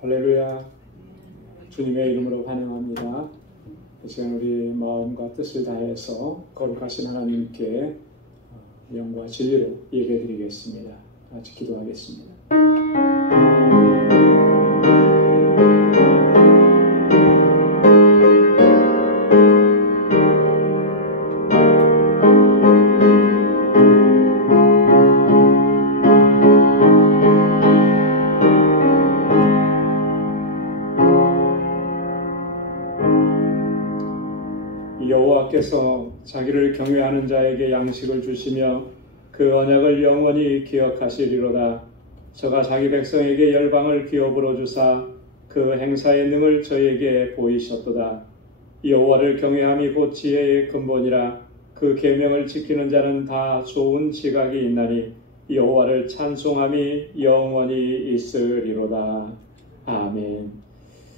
할렐루야. 주님의 이름으로 환영합니다. 이 시간 우리 마음과 뜻을 다해서 거룩하신 하나님께 영과 진리로 예배드리겠습니다. 같이 기도하겠습니다. 여호와께서 자기를 경외하는 자에게 양식을 주시며 그 언약을 영원히 기억하시리로다. 저가 자기 백성에게 열방을 기업으로 주사 그 행사의 능을 저에게 보이셨도다. 여호와를 경외함이 곧 지혜의 근본이라. 그 계명을 지키는 자는 다 좋은 지각이 있나니 여호와를 찬송함이 영원히 있으리로다. 아멘.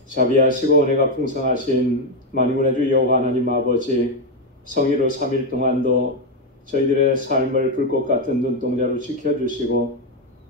자비하시고 은혜가 풍성하신 만군의 주 여호와 하나님 아버지, 성의로 3일 동안도 저희들의 삶을 불꽃 같은 눈동자로 지켜주시고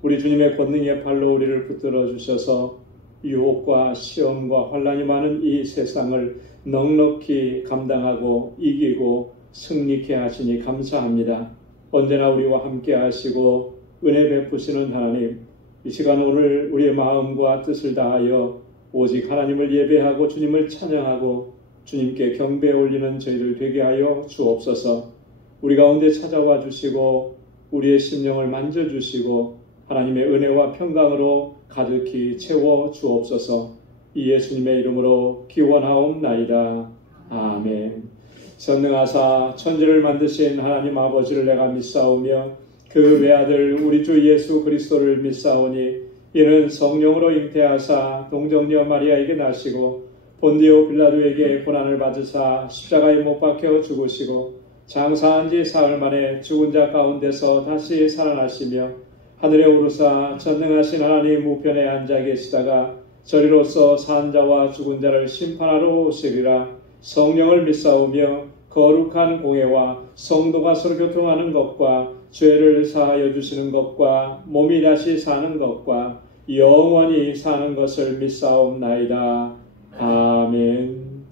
우리 주님의 권능의 팔로 우리를 붙들어 주셔서 유혹과 시험과 환난이 많은 이 세상을 넉넉히 감당하고 이기고 승리케 하시니 감사합니다. 언제나 우리와 함께 하시고 은혜 베푸시는 하나님, 이 시간 오늘 우리의 마음과 뜻을 다하여 오직 하나님을 예배하고 주님을 찬양하고 주님께 경배에 올리는 저희들 되게 하여 주옵소서. 우리 가운데 찾아와 주시고 우리의 심령을 만져주시고 하나님의 은혜와 평강으로 가득히 채워 주옵소서. 이 예수님의 이름으로 기원하옵나이다. 아멘. 전능하사 천지를 만드신 하나님 아버지를 내가 믿사오며 그 외아들 우리 주 예수 그리스도를 믿사오니 이는 성령으로 잉태하사 동정녀 마리아에게 나시고 본디오 빌라도에게 고난을 받으사 십자가에 못 박혀 죽으시고 장사한 지 사흘 만에 죽은 자 가운데서 다시 살아나시며 하늘에 오르사 전능하신 하나님 우편에 앉아 계시다가 저리로서 산 자와 죽은 자를 심판하러 오시리라. 성령을 믿사오며 거룩한 공회와 성도가 서로 교통하는 것과 죄를 사하여 주시는 것과 몸이 다시 사는 것과 영원히 사는 것을 믿사옵나이다. 아멘.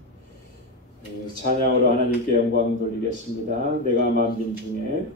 찬양으로 하나님께 영광 돌리겠습니다. 내가 만민 중에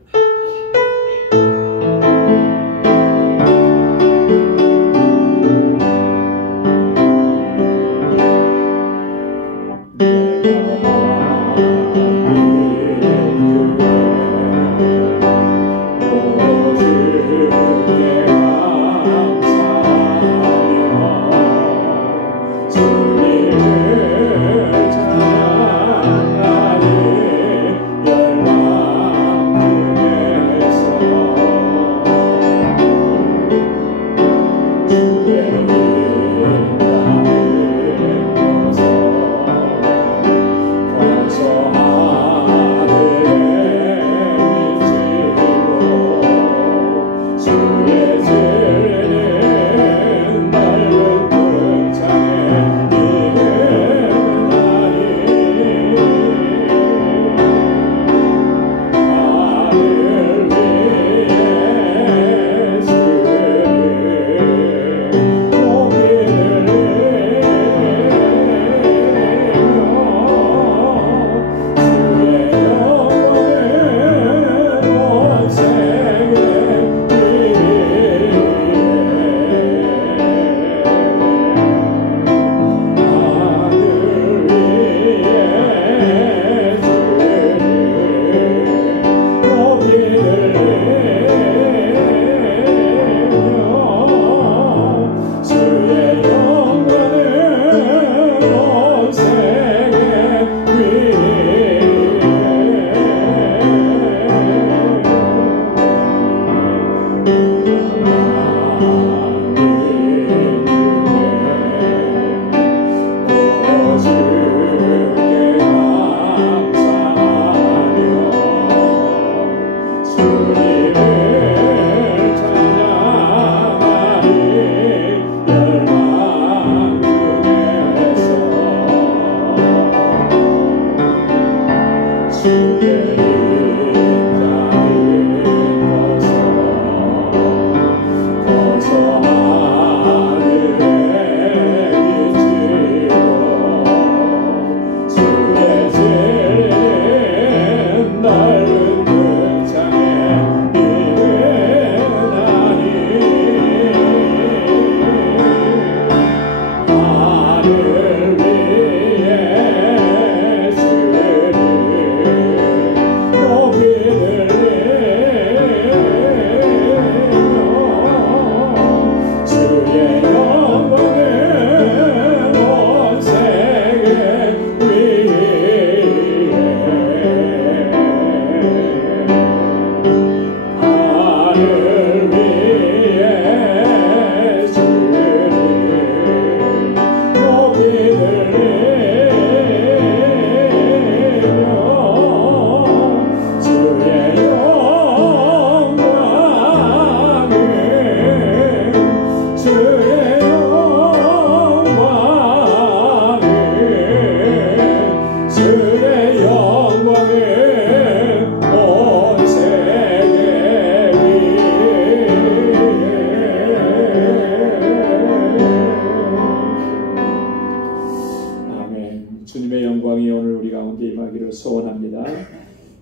가운데 임하기를 소원합니다.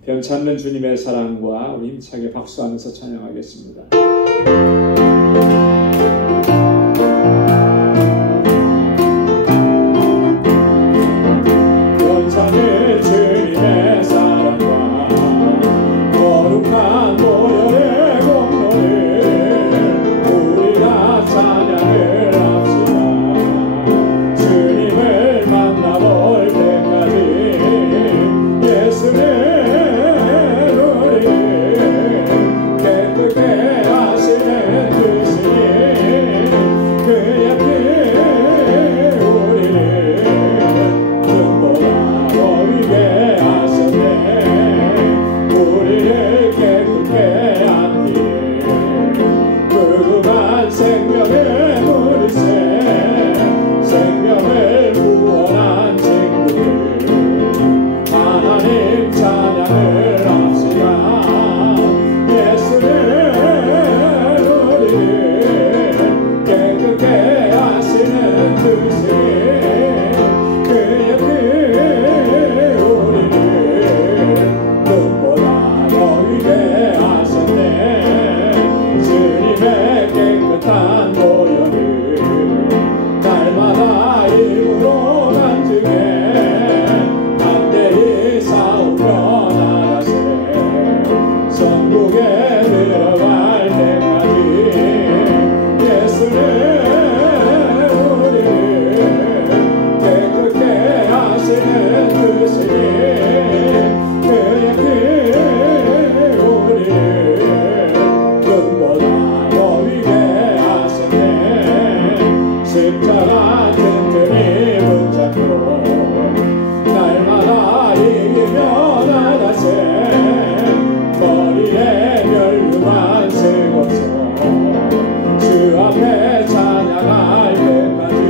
변찮는 주님의 사랑과 우리 힘차게 박수하면서 찬양하겠습니다. 변찮은 주님의 사랑과 거룩한 보혈의 공로를 우리가 찬양을 합시다. 주님을 만나볼 때까지 예수는 우리를 깨끗게 하시는 주시니 그의 피 우리를 눈보라 보이게 하셨네. 우리를 깨끗게 하기에 그간 생명의 물새 생명을 구원한 친구들 하나님 찬양을 합시다. 예수는 우리를 깨끗게 하시는 주시니 그의 피 우리를 눈보라 보이게 하셨네. 주님의 깨끗한 보혈을 날마다 입으로 간증해 담대히 싸우며 나가세. 천국에 들어갈 때까지 예수는 우리를 깨끗게 하시는 주시니 그의 피 우리를 눈보다 보이게 하셨네. 십자가 튼튼히 붙잡고 날마다 이기며 나가세. 머리에 멸류관 세워서 주 앞에 찬양할 때까지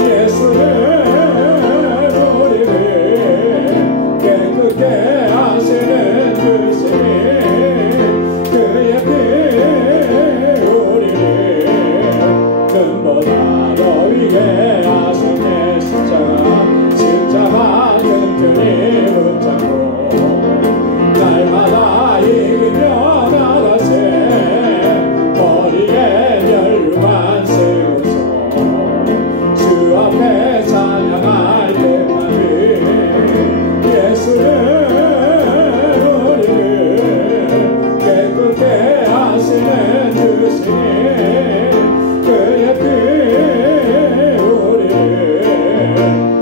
예수는 우리를 깨끗게 하시는 주시니 그의 피 우리를 눈보다 보이게 하셨네. 십자가 튼튼히 붙잡고 날마다 이기며 나가세. 머리에 멸류관 세워서 주 앞에 찬양할 때까지 예수는 우리를 깨끗게 하시는 주시니 그의 피 우리를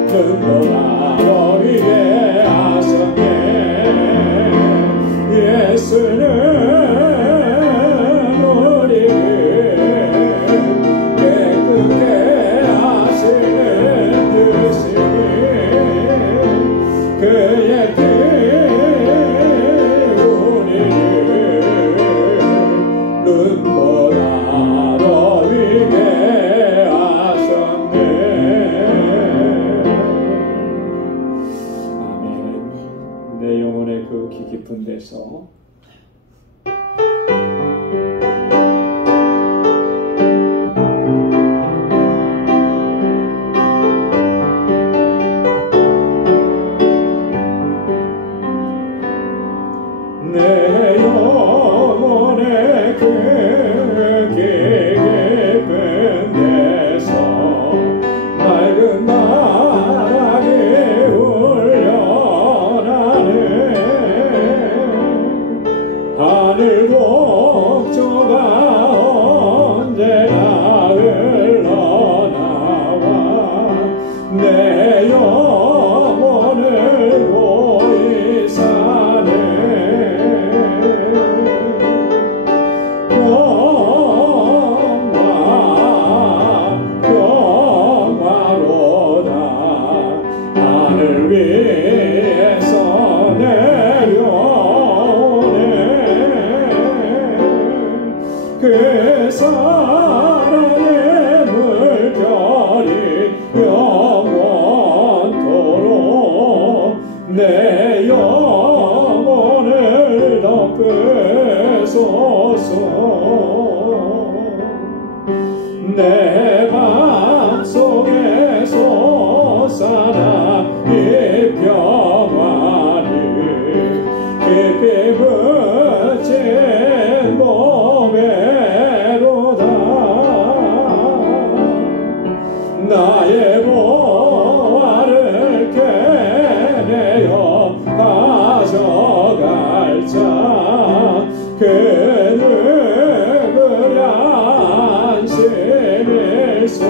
눈보라 보이게 하셨네. 예수는 우리를 깨끗게 하시는 주시니 그의 피 우리를 눈보라 보이게 하셨네. 아멘. 내 영혼의 그 깊은 데서 내 영혼의 그 깊은 데서 맑은 바람이 울려나네. 나의 보화를 캐내어 가져갈 자 그 누구랴 안심일세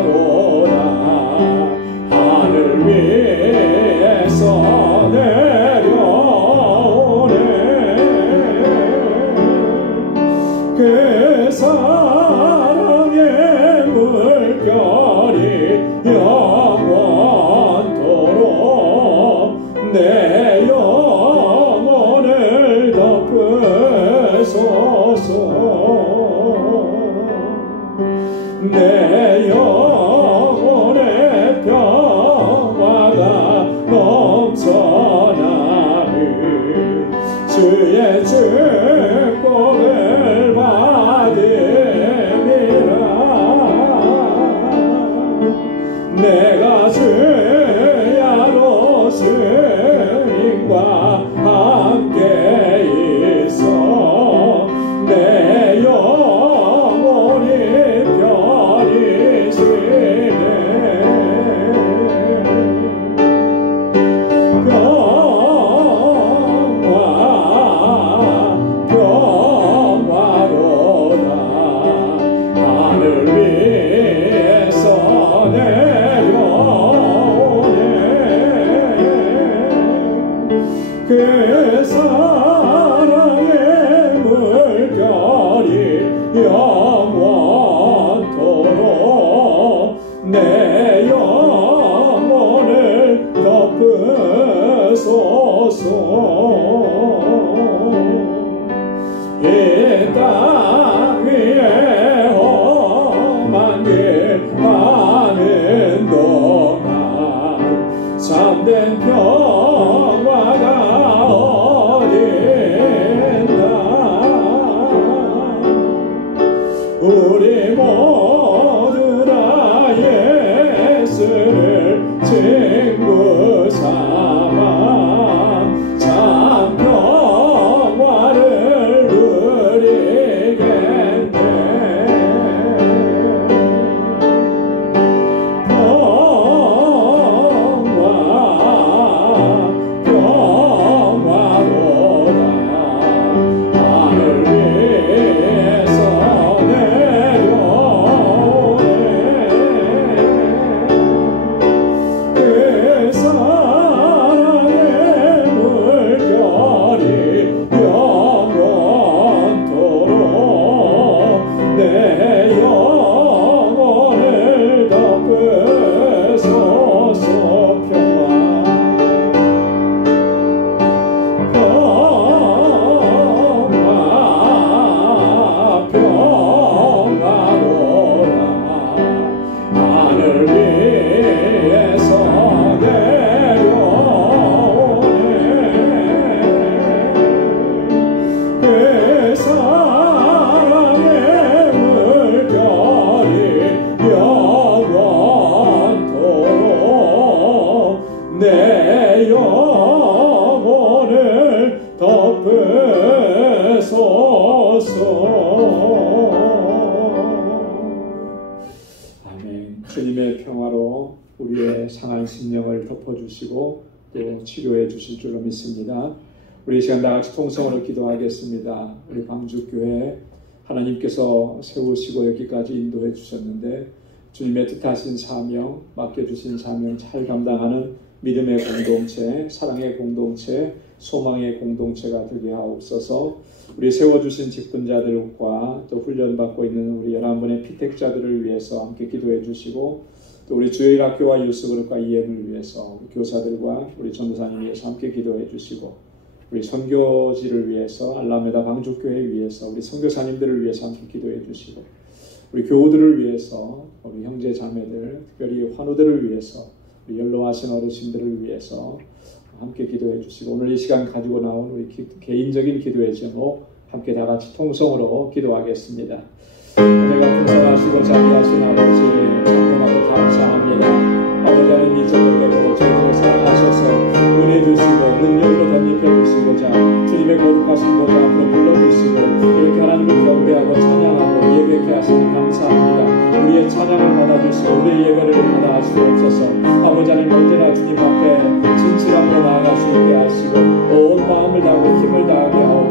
평화로다 하늘 위에서 내려오네 그 사랑의 물결이 영원토록 내 영혼을 덮으소서 내 영혼의 평화가 넘쳐나리 주의 축복을 받음이라 내가 주야로 주님과 함께 있어 내 영혼이 별이 지네 평화로다 하늘 위에서 내려오네 그 사랑의 물결이 영원토록 내 영혼을 덮으소서 이 땅 위에 험한 길 가는 동안 참된 평화가 어딨나 우리 모두 다 예수를 친구 삼아 참 평화를 누리겠네 평화로다 하늘 위에서 내려오네 그 사랑의 물결이 영원토록 내 영혼을 덮으소서 평화로다 하늘 위에서 내려오네 그 사랑의 물결이 영원토록 내 영혼을 덮으소서 아멘. 주님의 평화로 우리의 상한 심령을 덮어주시고 또 치료해 주실 줄로 믿습니다. 우리 이 시간 다 같이 통성으로 기도하겠습니다. 우리 광주교회 하나님께서 세우시고 여기까지 인도해 주셨는데 주님의 뜻하신 사명, 맡겨주신 사명 잘 감당하는 믿음의 공동체, 사랑의 공동체, 소망의 공동체가 되게 하옵소서. 우리 세워주신 직분자들과 또 훈련받고 있는 우리 11분의 피택자들을 위해서 함께 기도해 주시고 또 우리 주일학교와 유스그룹과 EM을 위해서 우리 교사들과 우리 전도사님 위해서 함께 기도해 주시고 우리 선교지를 위해서 알라메다 방주교회 위해서 우리 선교사님들을 위해서 함께 기도해 주시고 우리 교우들을 위해서 우리 형제 자매들 특별히 환우들을 위해서 우리 연로하신 어르신들을 위해서 함께 기도해 주시고 오늘 이 시간 가지고 나온 우리 개인적인 기도의 제목 함께 다 같이 통성으로 기도하겠습니다. 은혜가 풍성하시고 자비하신 아버지 참고하고 감사합니다. 아버지 하나님 이 저녁에도 저희를 사랑하셔서 은혜 주시고 능력으로 덧입혀 주시고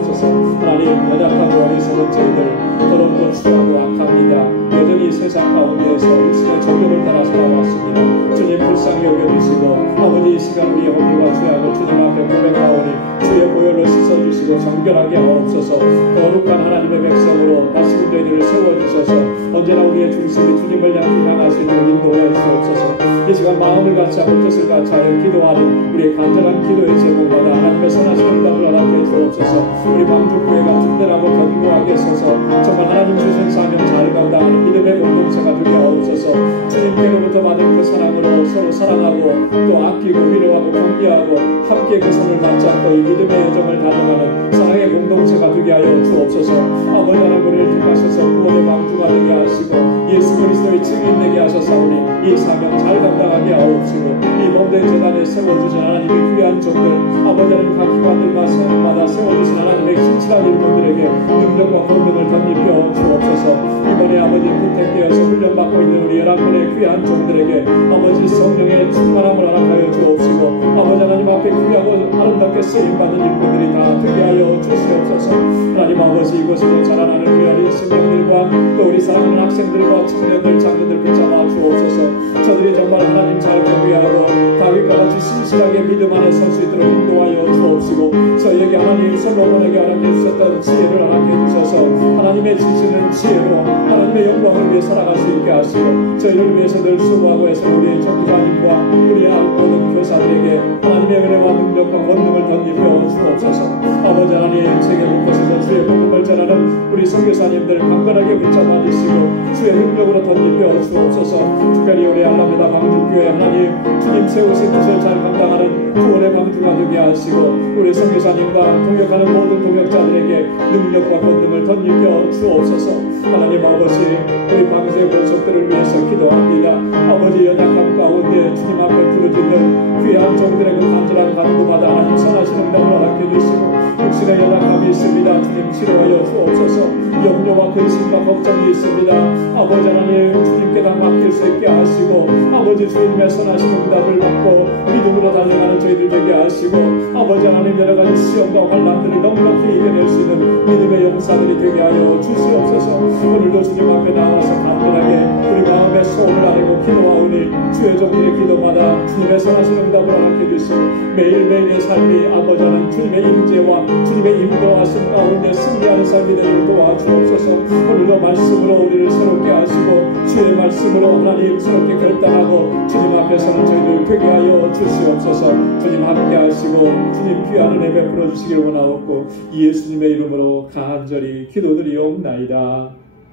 주옵소서. 하나님, 연약하고 어리석은 저희들 더러운 것 추하고 악합니다. 여전히 세상 가운데에서 일생의 정욕을 따라 살아왔습니다. 주님 불쌍히 여겨주시고 아버지 이 시간 우리의 허물과 죄악을 주님 앞에 고백하오니 주의 보혈로 씻어주시고 정결하게 하옵소서. 거룩한 하나님의 백성으로 다시금 저희들을 세워주셔서 언제나 우리의 중심이 주님을 향하시도록 인도하여 주옵소서. 이 시간 마음을 같이 하고 뜻을 같이 하여 기도하는 우리의 간절한 기도의 제목마다 하나님의 선하신 응답을 허락해 주옵소서. 우리 방주교회가 든든하고 견고하게 서서 정말 하나님 주신 사명 잘 감당하는 믿음의 공동체가 되게 하옵소서. 주님께로부터 받은 그 사랑으로 서로 사랑하고 또 아끼고 위로하고 경계하고 함께 그 손을 맞잡고 이 믿음의 여정을 다져가는 사랑의 공동체가 되게 하여 주옵소서. 아버지 하나님 우리를 택하셔서 구원의 방주가 되게 하시고 예수 그리스도의 증인 되게 하셨사오니 이 사명 잘 감당하게 하옵시고 이 몸된 재단에 세워주신 하나님의 귀한 종들 아버지 하나님 각 기관들마다 세워주신 하나님의 신실한 일꾼들에게 능력과 권능을 덧입혀 주옵소서. 이번에 아버지 부택되어서 훈련받고 있는 우리 11분의 귀한 종들에게 아버지 성령의 충만함을 허락하여 주옵시고 아버지 하나님 앞에 귀하고 아름답게 쓰임받는 일꾼들이 다 되게 하여 주시옵소서. 하나님 아버지 이곳에서 자라나는 우리 어린 신령들과 또 우리 사랑하는 학생들과 청년들 장년들 붙잡아 주옵소서. 저들이 정말 하나님 잘 경외하고 다윗과 같이 신실하게 믿음 안에 설 수 있도록 인도하여 주옵시고 저희에게 하나님 솔로몬에게 허락해 주셨던 지혜를 허락해 주셔서 하나님의 지시는 지혜로 하나님의 영광을 위해 살아갈 수 있게 하시고 저희를 위해서 늘 수고하고 해서 우리의 전도사님과 우리의 모든 교사들에게 하나님의 은혜와 능력과 권능을 덧입혀 주옵소서. 아버지 하나님 세계 곳곳에서 주의 복음을 전하는 우리 선교사님들 강건하게 붙잡아 주시고 주의 능력으로 덧입혀 주옵소서. 특별히 우리 알라메다 방주교회 하나님 주님 세우신 뜻을 잘 감당하는 구원의 방주가 되게 하시고 우리 선교사님과 동역하는 모든 동역자들에게 능력과 권능을 덧입혀 주옵소서. 하나님 아버지 우리 방주의 권속들을 위해서 기도합니다. 아버지 연약함 가운데 주님 앞에 부르짖는 귀한 종들의 그 간절한 간구마다 하나님 선하신 응답을 허락해 주시고 육신의 연약함이 있습니다. 주님 치료하여 주옵소서. 염려와 근심과 걱정이 있습니다. 아버지 하나님 주님께 다 맡길 수 있게 하시고 아버지 주님의 선하신 응답을 받고 믿음으로 달려가는 저희들 되게 하시고 아버지 하나님 여러가지 시험과 환난들을 넉넉히 이겨낼 수 있는 믿음의 용사들이 되게 하여 주시옵소서. 오늘도 주님 앞에 나와서 간절하게 우리 마음의 소원을 아뢰고 기도하오니 주의 종들의 기도마다 주님의 선하신 응답을 허락해 주시고 매일매일의 삶이 아버지 하나님 주님의 임재와 주님의 인도하심 가운데 승리하는 삶이 되도록 도와주옵소서. 오늘도 말씀으로 우리를 새롭게 하시고 주의 말씀으로 하나님 새롭게 결단하고 주님 앞에서는 저희들 되게 하여 주시옵소서. 주님 함께 하시고 주님 귀한 은혜 베풀어 주시길 원하옵고 예수님의 이름으로 간절히 기도드리옵나이다.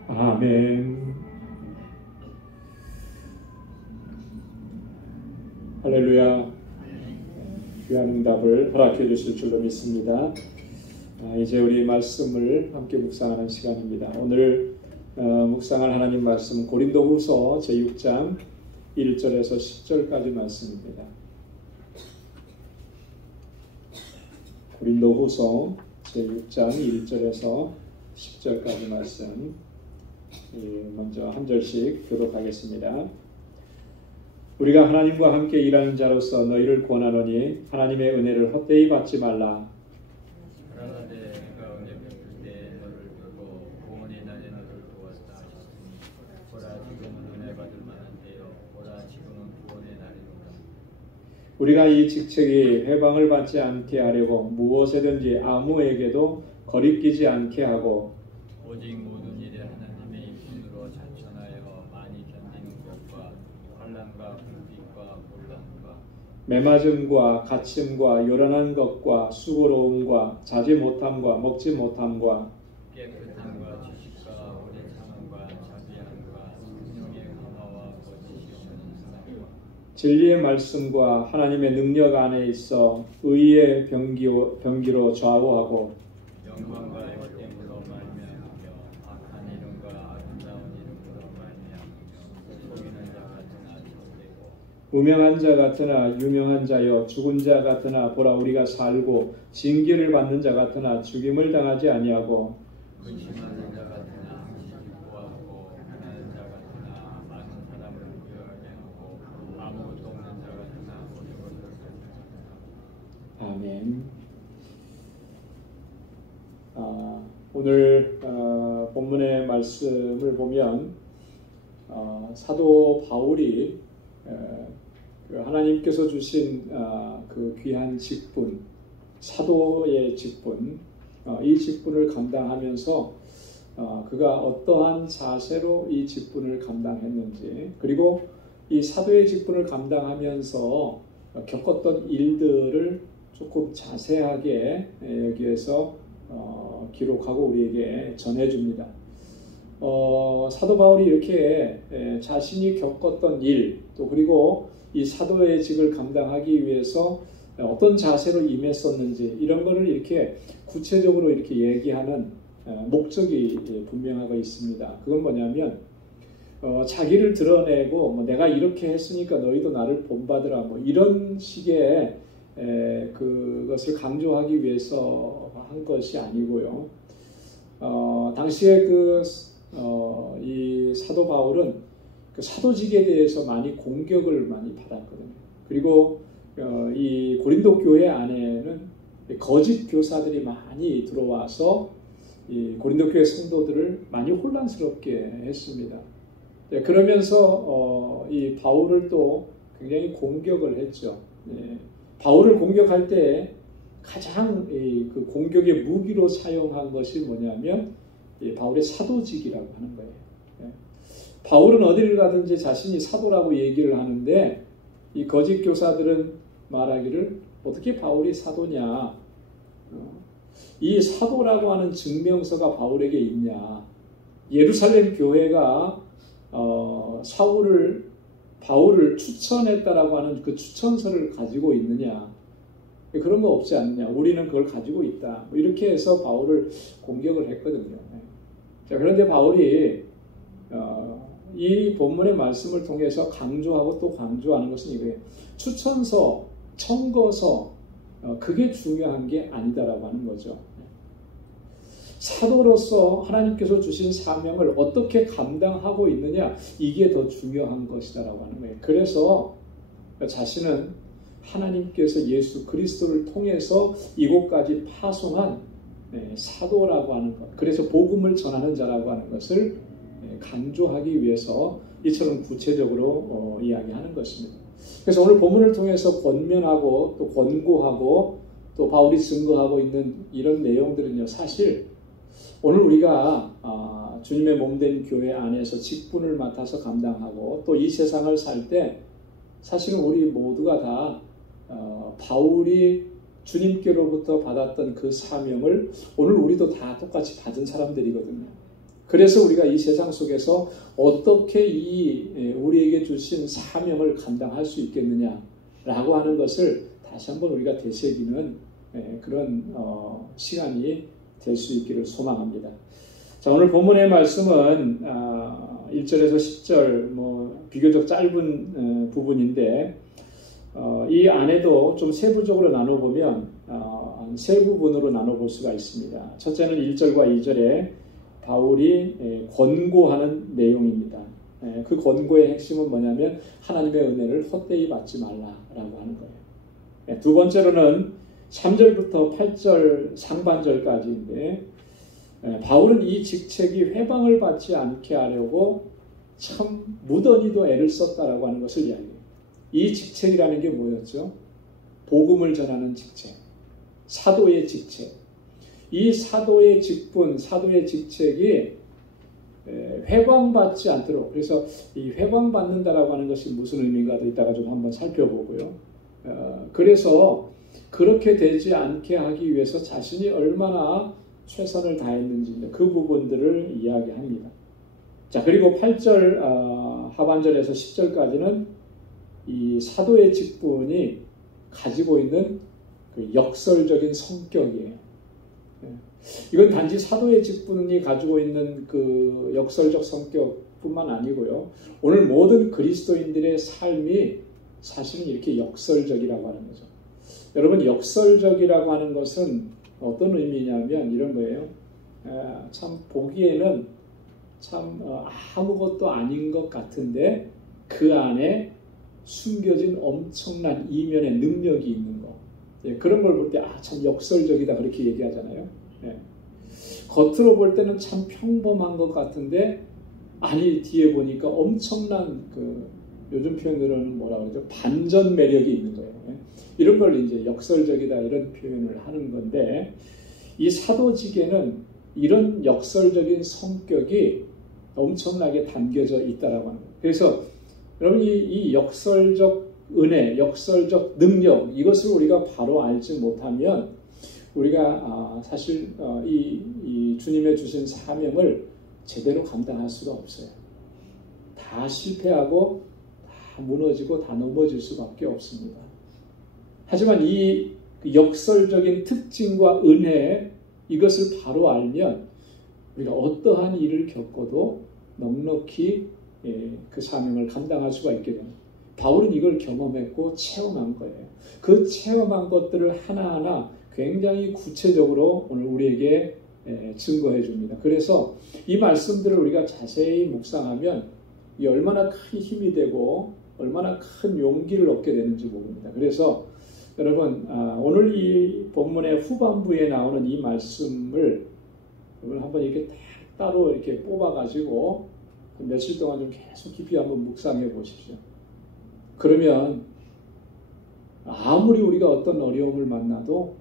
아멘. 할렐루야. 귀한 응답을 허락해 주실 줄로 믿습니다. 이제 우리 말씀을 함께 묵상하는 시간입니다. 오늘 묵상할 하나님 말씀 고린도후서 제6장 1절에서 10절까지 말씀입니다. 고린도후서 제6장 1절에서 10절까지 말씀 먼저 한 절씩 교독하겠습니다. 우리가 하나님과 함께 일하는 자로서 너희를 권하노니 하나님의 은혜를 헛되이 받지 말라. 그러나 내가 은혜 베풀 때 너를 두고 구원의 날에 너를 도왔다 하셨으니 보라 지금은 은혜 받을 만한 때요 보라 지금은 구원의 날이로다. 우리가 이 직책이 회방을 받지 않게 하려고 무엇에든지 아무에게도 거리끼지 않게 하고 오직 모든 일에 하나님의 힘으로 자천하여 많이 견디는 것과 환난과 궁핍과 곤란과 매맞음과 갇힘과 요란한 것과 수고로움과 자지 못함과 먹지 못함과 깨끗함과 지식과 오래 참음과 자비함과 성령의 감화와 거짓이 없는 사랑과 진리의 말씀과 하나님의 능력 안에 있어 의의 병기로 좌우하고 영광과 영됨으로 말미암으며 악한 이름과 아름다운 이름으로 말미암으며 속이는 자 같으나 참되고 무명한 자 같으나 유명한 자여 죽은 자 같으나 보라 우리가 살고 징계를 받는 자 같으나 죽임을 당하지 아니하고 근심하는 자 같으나 항시 기뻐하고 가난한 자 같으나 많은 사람을 부유하게 하고 아무것도 없는 자 같으나 모든 것을 살펴주다. 아멘. 오늘 본문의 말씀을 보면 사도 바울이 하나님께서 주신 그 귀한 직분, 사도의 직분, 이 직분을 감당하면서 그가 어떠한 자세로 이 직분을 감당했는지, 그리고 이 사도의 직분을 감당하면서 겪었던 일들을 조금 자세하게 여기에서 기록하고 우리에게 전해줍니다. 사도 바울이 이렇게 자신이 겪었던 일, 또 그리고 이 사도의 직을 감당하기 위해서 어떤 자세로 임했었는지, 이런 것을 이렇게 구체적으로 이렇게 얘기하는 목적이 분명하게 있습니다. 그건 뭐냐면 자기를 드러내고 내가 이렇게 했으니까 너희도 나를 본받으라, 이런 식의 그것을 강조하기 위해서 한 것이 아니고요. 당시에 이 사도 바울은 그 사도직에 대해서 많이 공격을 많이 받았거든요. 그리고 이 고린도 교회 안에는 거짓 교사들이 많이 들어와서 이 고린도 교회 성도들을 많이 혼란스럽게 했습니다. 그러면서 이 바울을 또 굉장히 공격을 했죠. 바울을 공격할 때 가장 그 공격의 무기로 사용한 것이 뭐냐면 바울의 사도직이라고 하는 거예요. 바울은 어디를 가든지 자신이 사도라고 얘기를 하는데 이 거짓 교사들은 말하기를 어떻게 바울이 사도냐, 이 사도라고 하는 증명서가 바울에게 있냐, 예루살렘 교회가 바울을 추천했다라고 하는 그 추천서를 가지고 있느냐, 그런 거 없지 않느냐, 우리는 그걸 가지고 있다, 이렇게 해서 바울을 공격을 했거든요. 자, 그런데 바울이 이 본문의 말씀을 통해서 강조하고 또 강조하는 것은 이거예요. 추천서, 청거서, 그게 중요한 게 아니다라고 하는 거죠. 사도로서 하나님께서 주신 사명을 어떻게 감당하고 있느냐, 이게 더 중요한 것이다라고 하는 거예요. 그래서 자신은 하나님께서 예수 그리스도를 통해서 이곳까지 파송한 사도라고 하는 것, 그래서 복음을 전하는 자라고 하는 것을 강조하기 위해서 이처럼 구체적으로 이야기하는 것입니다. 그래서 오늘 본문을 통해서 권면하고 또 권고하고 또 바울이 증거하고 있는 이런 내용들은요, 사실 오늘 우리가 주님의 몸된 교회 안에서 직분을 맡아서 감당하고 또 이 세상을 살 때 사실은 우리 모두가 다 바울이 주님께로부터 받았던 그 사명을 오늘 우리도 다 똑같이 받은 사람들이거든요. 그래서 우리가 이 세상 속에서 어떻게 우리에게 주신 사명을 감당할 수 있겠느냐라고 하는 것을 다시 한번 우리가 되새기는 그런 시간이 될 수 있기를 소망합니다. 자, 오늘 본문의 말씀은 1절에서 10절 비교적 짧은 부분인데 이 안에도 좀 세부적으로 나눠보면 세 부분으로 나눠볼 수가 있습니다. 첫째는 1절과 2절에 바울이 권고하는 내용입니다. 그 권고의 핵심은 뭐냐면 하나님의 은혜를 헛되이 받지 말라라고 하는 거예요. 두 번째로는 3절부터 8절 상반절까지인데 바울은 이 직책이 회방을 받지 않게 하려고 참 무던히도 애를 썼다라고 하는 것을 이야기해요. 이 직책이라는 게 뭐였죠? 복음을 전하는 직책, 사도의 직책. 이 사도의 직분, 사도의 직책이 회방받지 않도록, 그래서 이 회방받는다라고 하는 것이 무슨 의미인가도 이따가 좀 한번 살펴보고요. 그래서 그렇게 되지 않게 하기 위해서 자신이 얼마나 최선을 다했는지 그 부분들을 이야기합니다. 자, 그리고 8절 하반절에서 10절까지는 이 사도의 직분이 가지고 있는 그 역설적인 성격이에요. 이건 단지 사도의 직분이 가지고 있는 그 역설적 성격뿐만 아니고요. 오늘 모든 그리스도인들의 삶이 사실은 이렇게 역설적이라고 하는 거죠. 여러분, 역설적이라고 하는 것은 어떤 의미냐면 이런 거예요. 참 보기에는 참 아무것도 아닌 것 같은데 그 안에 숨겨진 엄청난 이면의 능력이 있는 거. 그런 걸 볼 때 참 역설적이다 그렇게 얘기하잖아요. 겉으로 볼 때는 참 평범한 것 같은데 아니 뒤에 보니까 엄청난 요즘 표현으로는 뭐라 그러죠? 반전 매력이 있는 거예요. 이런 걸 이제 역설적이다 이런 표현을 하는 건데 이 사도직에는 이런 역설적인 성격이 엄청나게 담겨져 있다라고 하는 거예요. 그래서 여러분 이 역설적 은혜, 역설적 능력 이것을 우리가 바로 알지 못하면 우리가 사실 이 주님의 주신 사명을 제대로 감당할 수가 없어요. 다 실패하고 다 무너지고 다 넘어질 수밖에 없습니다. 하지만 이 역설적인 특징과 은혜 이것을 바로 알면 우리가 어떠한 일을 겪어도 넉넉히 그 사명을 감당할 수가 있게 됩니다. 바울은 이걸 경험했고 체험한 거예요. 그 체험한 것들을 하나하나 굉장히 구체적으로 오늘 우리에게 증거해 줍니다. 그래서 이 말씀들을 우리가 자세히 묵상하면 이 얼마나 큰 힘이 되고 얼마나 큰 용기를 얻게 되는지 모릅니다. 그래서 여러분 오늘 이 본문의 후반부에 나오는 이 말씀을 여러분 한번 이렇게 따로 이렇게 뽑아가지고 며칠 동안 좀 계속 깊이 한번 묵상해 보십시오. 그러면 아무리 우리가 어떤 어려움을 만나도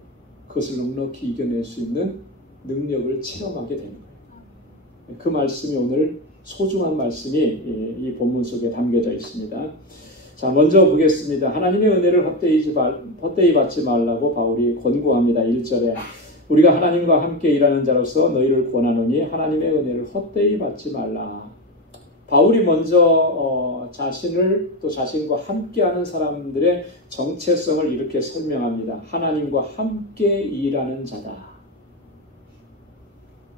그것을 넉넉히 이겨낼 수 있는 능력을 체험하게 되는 거예요. 그 말씀이 오늘 소중한 말씀이 이 본문 속에 담겨져 있습니다. 자, 먼저 보겠습니다. 하나님의 은혜를 헛되이 받지 말라고 바울이 권고합니다. 1절에 우리가 하나님과 함께 일하는 자로서 너희를 권하노니 하나님의 은혜를 헛되이 받지 말라. 바울이 먼저 자신을 또 자신과 함께하는 사람들의 정체성을 이렇게 설명합니다. 하나님과 함께 일하는 자다.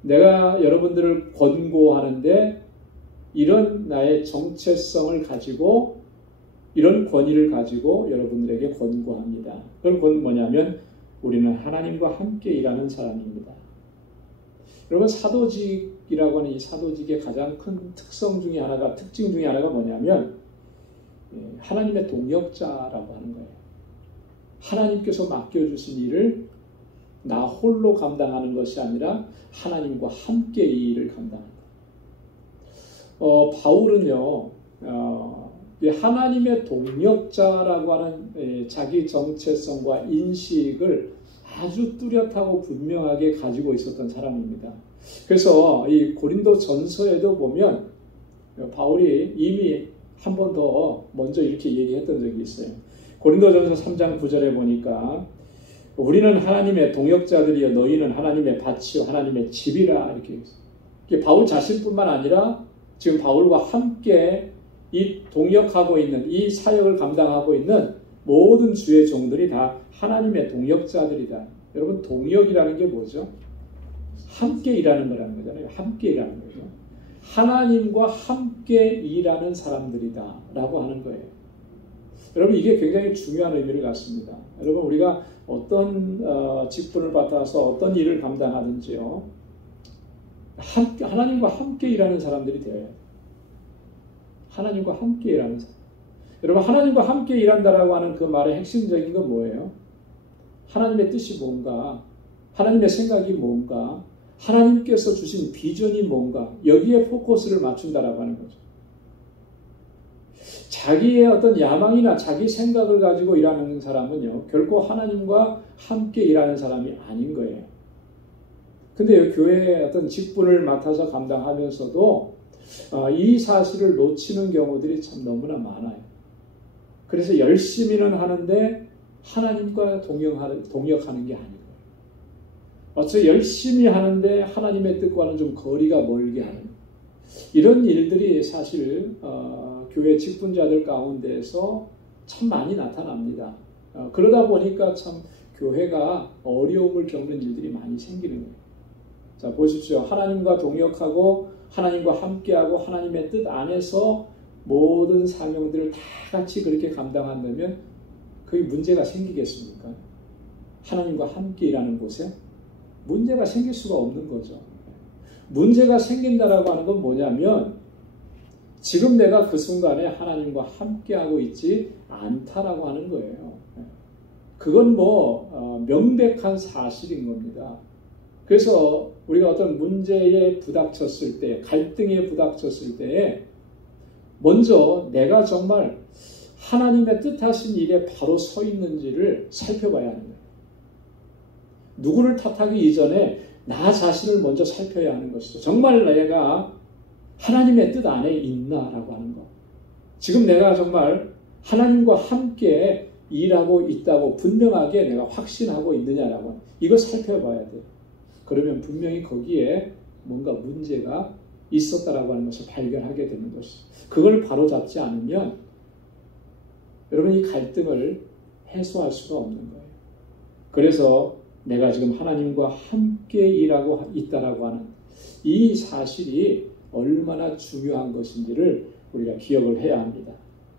내가 여러분들을 권고하는데 이런 나의 정체성을 가지고 이런 권위를 가지고 여러분들에게 권고합니다. 그건 뭐냐면 우리는 하나님과 함께 일하는 사람입니다. 여러분 사도직이라고 하는 이 사도직의 가장 큰 특징 중에 하나가 뭐냐면 하나님의 동역자라고 하는 거예요. 하나님께서 맡겨주신 일을 나 홀로 감당하는 것이 아니라 하나님과 함께 이 일을 감당한다. 바울은요 하나님의 동역자라고 하는 자기 정체성과 인식을 아주 뚜렷하고 분명하게 가지고 있었던 사람입니다. 그래서 이 고린도 전서에도 보면 바울이 이미 한 번 더 먼저 이렇게 얘기했던 적이 있어요. 고린도 전서 3장 9절에 보니까 우리는 하나님의 동역자들이여 너희는 하나님의 밭이요 하나님의 집이라 이렇게 있어요. 바울 자신뿐만 아니라 지금 바울과 함께 이 동역하고 있는 이 사역을 감당하고 있는 모든 주의 종들이 다 하나님의 동역자들이다. 여러분 동역이라는 게 뭐죠? 함께 일하는 거라는 거잖아요. 함께 일하는 거죠. 하나님과 함께 일하는 사람들이다 라고 하는 거예요. 여러분 이게 굉장히 중요한 의미를 갖습니다. 여러분 우리가 어떤 직분을 받아서 어떤 일을 감당하든지요. 하나님과 함께 일하는 사람들이 되어야 돼요. 하나님과 함께 일하는 사람. 여러분 하나님과 함께 일한다라고 하는 그 말의 핵심적인 건 뭐예요? 하나님의 뜻이 뭔가, 하나님의 생각이 뭔가, 하나님께서 주신 비전이 뭔가 여기에 포커스를 맞춘다라고 하는 거죠. 자기의 어떤 야망이나 자기 생각을 가지고 일하는 사람은요 결코 하나님과 함께 일하는 사람이 아닌 거예요. 근데 교회의 어떤 직분을 맡아서 감당하면서도 이 사실을 놓치는 경우들이 참 너무나 많아요. 그래서 열심히는 하는데 하나님과 동역하는 게 아니고 어째 열심히 하는데 하나님의 뜻과는 좀 거리가 멀게 하는 이런 일들이 사실 교회 직분자들 가운데서 참 많이 나타납니다. 그러다 보니까 참 교회가 어려움을 겪는 일들이 많이 생기는 거예요. 자 보십시오. 하나님과 동역하고 하나님과 함께하고 하나님의 뜻 안에서 모든 사명들을 다 같이 그렇게 감당한다면 그게 문제가 생기겠습니까? 하나님과 함께 일하는 곳에 문제가 생길 수가 없는 거죠. 문제가 생긴다라고 하는 건 뭐냐면 지금 내가 그 순간에 하나님과 함께하고 있지 않다라고 하는 거예요. 그건 명백한 사실인 겁니다. 그래서 우리가 어떤 문제에 부닥쳤을 때, 갈등에 부닥쳤을 때에 먼저 내가 정말 하나님의 뜻하신 일에 바로 서 있는지를 살펴봐야 하는 거예요. 누구를 탓하기 이전에 나 자신을 먼저 살펴야 하는 것이죠. 정말 내가 하나님의 뜻 안에 있나라고 하는 것. 지금 내가 정말 하나님과 함께 일하고 있다고 분명하게 내가 확신하고 있느냐라고 하는, 이거 살펴봐야 돼요. 그러면 분명히 거기에 뭔가 문제가 있었다라고 하는 것을 발견하게 되는 것이죠. 그걸 바로잡지 않으면 여러분 이 갈등을 해소할 수가 없는 거예요. 그래서 내가 지금 하나님과 함께 일하고 있다라고 하는 이 사실이 얼마나 중요한 것인지를 우리가 기억을 해야 합니다.